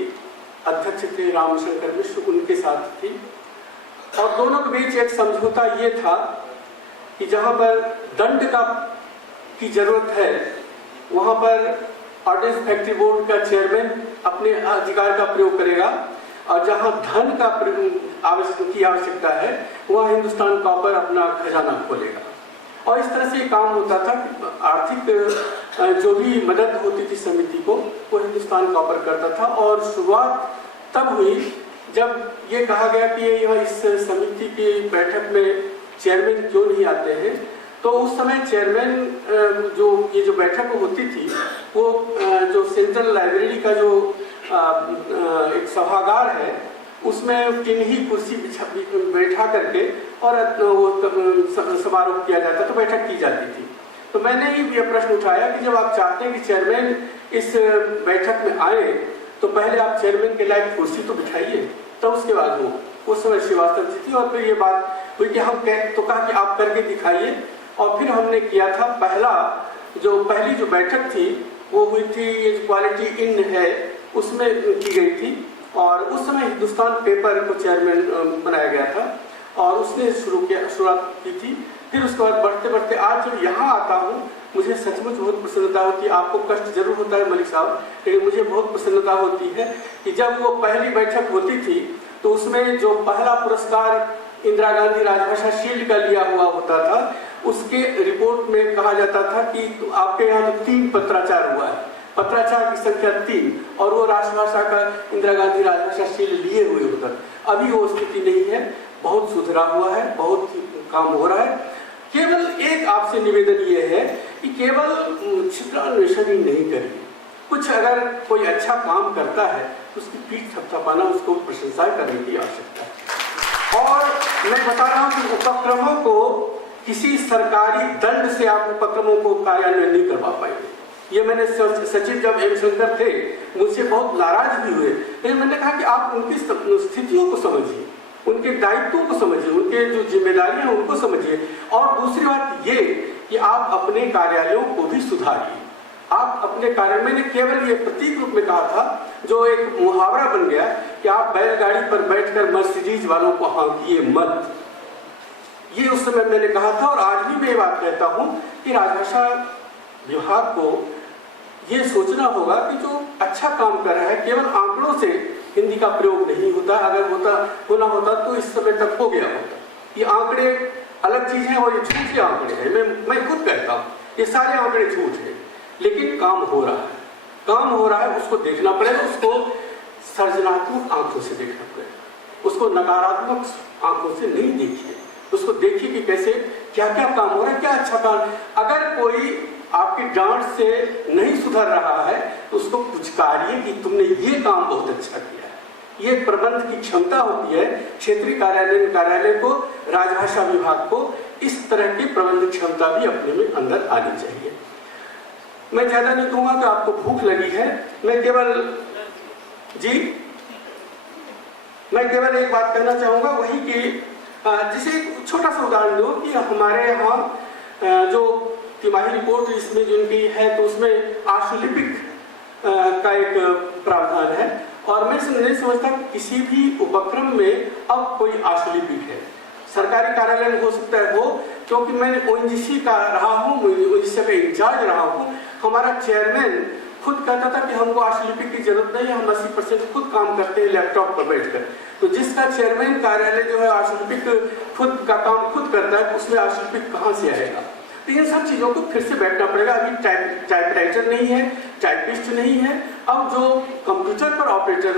अध्यक्ष थे रामशंकर मिश्र, उनके साथ थी। और दोनों के बीच एक समझौता ये था कि जहाँ पर दंड की जरूरत है वहाँ पर ऑर्डिनेंस फैक्ट्री बोर्ड का चेयरमैन अपने अधिकार का प्रयोग करेगा, और जहाँ धन का की आवश्यकता है वहाँ हिंदुस्तान कॉपर अपना खजाना खोलेगा। और इस तरह से काम होता था कि आर्थिक जो भी मदद होती थी समिति को वो हिंदुस्तान कॉपर करता था। और शुरुआत तब हुई जब ये कहा गया कि यह इस समिति की बैठक में चेयरमैन क्यों नहीं आते हैं। तो उस समय चेयरमैन जो बैठक होती थी वो जो सेंट्रल लाइब्रेरी का जो एक सभागार है उसमें टिन ही कुर्सी बैठा करके और वो समारोह किया जाता, तो बैठक की जाती थी। तो मैंने ही ये प्रश्न उठाया कि जब आप चाहते हैं कि चेयरमैन इस बैठक में आए तो पहले आप चेयरमैन के लायक कुर्सी तो बिठाइए, तब उसके बाद हो। उस समय श्रीवास्तव जी थी और फिर ये बात हुई कि हम तो कहा कि आप करके दिखाइए, और फिर हमने किया था। पहली जो बैठक थी वो हुई थी, ये क्वालिटी इन है उसमें की गई थी, और उस समय हिंदुस्तान पेपर को चेयरमैन बनाया गया था और उसने शुरुआत की थी। फिर उसके बाद बढ़ते बढ़ते आज जब यहाँ आता हूँ मुझे सचमुच बहुत प्रसन्नता होती है। आपको कष्ट जरूर होता है मलिक साहब, लेकिन मुझे बहुत प्रसन्नता होती है कि जब वो पहली बैठक होती थी तो उसमें जो पहला पुरस्कार इंदिरा गांधी राजभाषा शील्ड का लिया हुआ होता था, उसके रिपोर्ट में कहा जाता था कि आपके यहाँ जो 3 पत्राचार हुआ है, पत्राचार की संख्या 3, और वो राजभाषा का इंदिरा गांधी राजभाषा शील्ड लिए हुए होता। अभी वो स्थिति नहीं है, बहुत सुधरा हुआ है, बहुत काम हो रहा है। केवल एक आपसे निवेदन ये है कि केवल छिद्रान्वेषण ही नहीं करिए। कुछ अगर कोई अच्छा काम करता है तो उसकी पीठ थपथपाना, उसको प्रशंसा करने की आवश्यकता है। और मैं बता रहा हूँ कि उपक्रमों को किसी सरकारी दंड से आप उपक्रमों को कार्यान्वयन नहीं करवा पाएंगे। ये मैंने सचिव जब एम शंकर थे मुझसे बहुत नाराज भी हुए, लेकिन मैंने कहा कि आप उनकी स्थितियों को समझिए, उनके दायित्वों को समझिए, उनके जो जिम्मेदारियां हैं उनको समझिए। और दूसरी बात ये कि आप अपने कार्यालयों को भी सुधारिए। आप अपने कार्य, मैंने केवल ये प्रतीक रूप में कहा था, जो एक मुहावरा बन गया कि आप बैलगाड़ी पर बैठकर मर्सिडीज वालों को हाँकिए मत। ये उस समय मैंने कहा था और आज भी मैं ये बात कहता हूँ कि राजभाषा विभाग को ये सोचना होगा कि जो अच्छा काम कर रहा है, केवल आंकड़ों से हिंदी का प्रयोग नहीं होता। अगर होना होता तो इस समय तक हो गया होता। ये आंकड़े अलग चीज है और ये झूठे आंकड़े हैं। मैं खुद कहता हूँ ये सारे आंकड़े झूठ हैं, लेकिन काम हो रहा है, काम हो रहा है, उसको देखना पड़ेगा, उसको सर्जनात्मक आंखों से देखना पड़ेगा, उसको नकारात्मक आंखों से नहीं देखिए, उसको देखिए कि कैसे क्या क्या काम हो रहा है, क्या अच्छा काम। अगर कोई आपकी डांट से नहीं सुधर रहा है तो उसको पुचकारिए कि तुमने ये काम बहुत अच्छा किया है। ये प्रबंध की क्षमता होती है। क्षेत्रीय कार्यालय को, राजभाषा विभाग को इस तरह की प्रबंध क्षमता भी अपने में अंदर आनी चाहिए। मैं ज्यादा नहीं कहूंगा कि आपको भूख लगी है, मैं केवल एक बात कहना चाहूंगा, वही कि जैसे एक छोटा सा उदाहरण दो कि हमारे यहाँ जो तिमाही रिपोर्ट इसमें जिनकी है तो उसमें आशुलिपिक का एक प्रावधान है, और मैं नहीं समझता कि किसी भी उपक्रम में अब कोई आशुलिपिक है। सरकारी कार्यालय में हो सकता है हो, क्योंकि मैंने ओएनजीसी का रहा हूँ, ओएनजीसी का इंचार्ज रहा हूँ। हमारा चेयरमैन खुद कहता था कि हमको आशुलिपिक की जरूरत नहीं है, हम 80% खुद काम करते हैं लैपटॉप पर बैठकर। तो जिसका चेयरमैन कार्यालय जो है आशुलिपिक खुद का काम खुद करता है, उसमें आशुलिपिक कहाँ से आएगा? तो इन सब चीजों को फिर से बैठना पड़ेगा। अभी टाइपराइटर नहीं है, टाइपिस्ट नहीं है, अब जो कंप्यूटर पर ऑपरेटर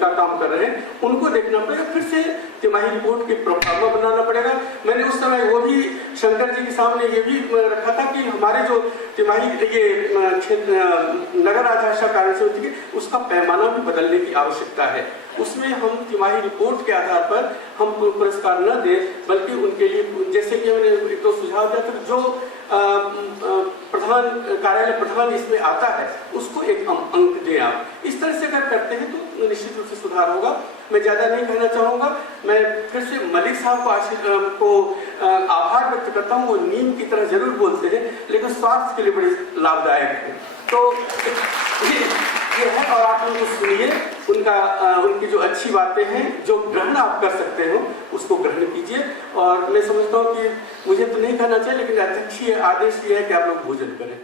का काम कर रहे हैं उनको देखना पड़ेगा, फिर से तिमाही रिपोर्ट की प्रोफार्मा बनाना पड़ेगा। मैंने उस समय वो भी शंकर जी के सामने ये भी रखा था कि हमारे जो तिमाही नगर राजभाषा कार्य समिति की उसका पैमाना भी बदलने की आवश्यकता है। उसमें हम तिमाही रिपोर्ट के आधार पर हम पुरस्कार न दें, बल्कि उनके लिए, जैसे कि मैंने एक तो सुझाव दिया था, जो कार्यालय प्रधान इसमें आता है उसको एक अंक दें आप। इस तरह से अगर करते हैं तो निश्चित रूप से सुधार होगा। मैं ज्यादा नहीं कहना चाहूंगा। मैं फिर से मलिक साहब को आभार व्यक्त करता हूँ। वो नीम की तरह जरूर बोलते हैं, लेकिन स्वास्थ्य के लिए बड़े लाभदायक है। तो ये है, और आप उनको सुनिए, उनकी जो अच्छी बातें हैं, जो ग्रहण आप कर सकते हो उसको ग्रहण कीजिए। और मैं समझता हूँ कि मुझे तो नहीं कहना चाहिए, लेकिन अध्यक्षीय आदेश ये है कि आप लोग भोजन करें।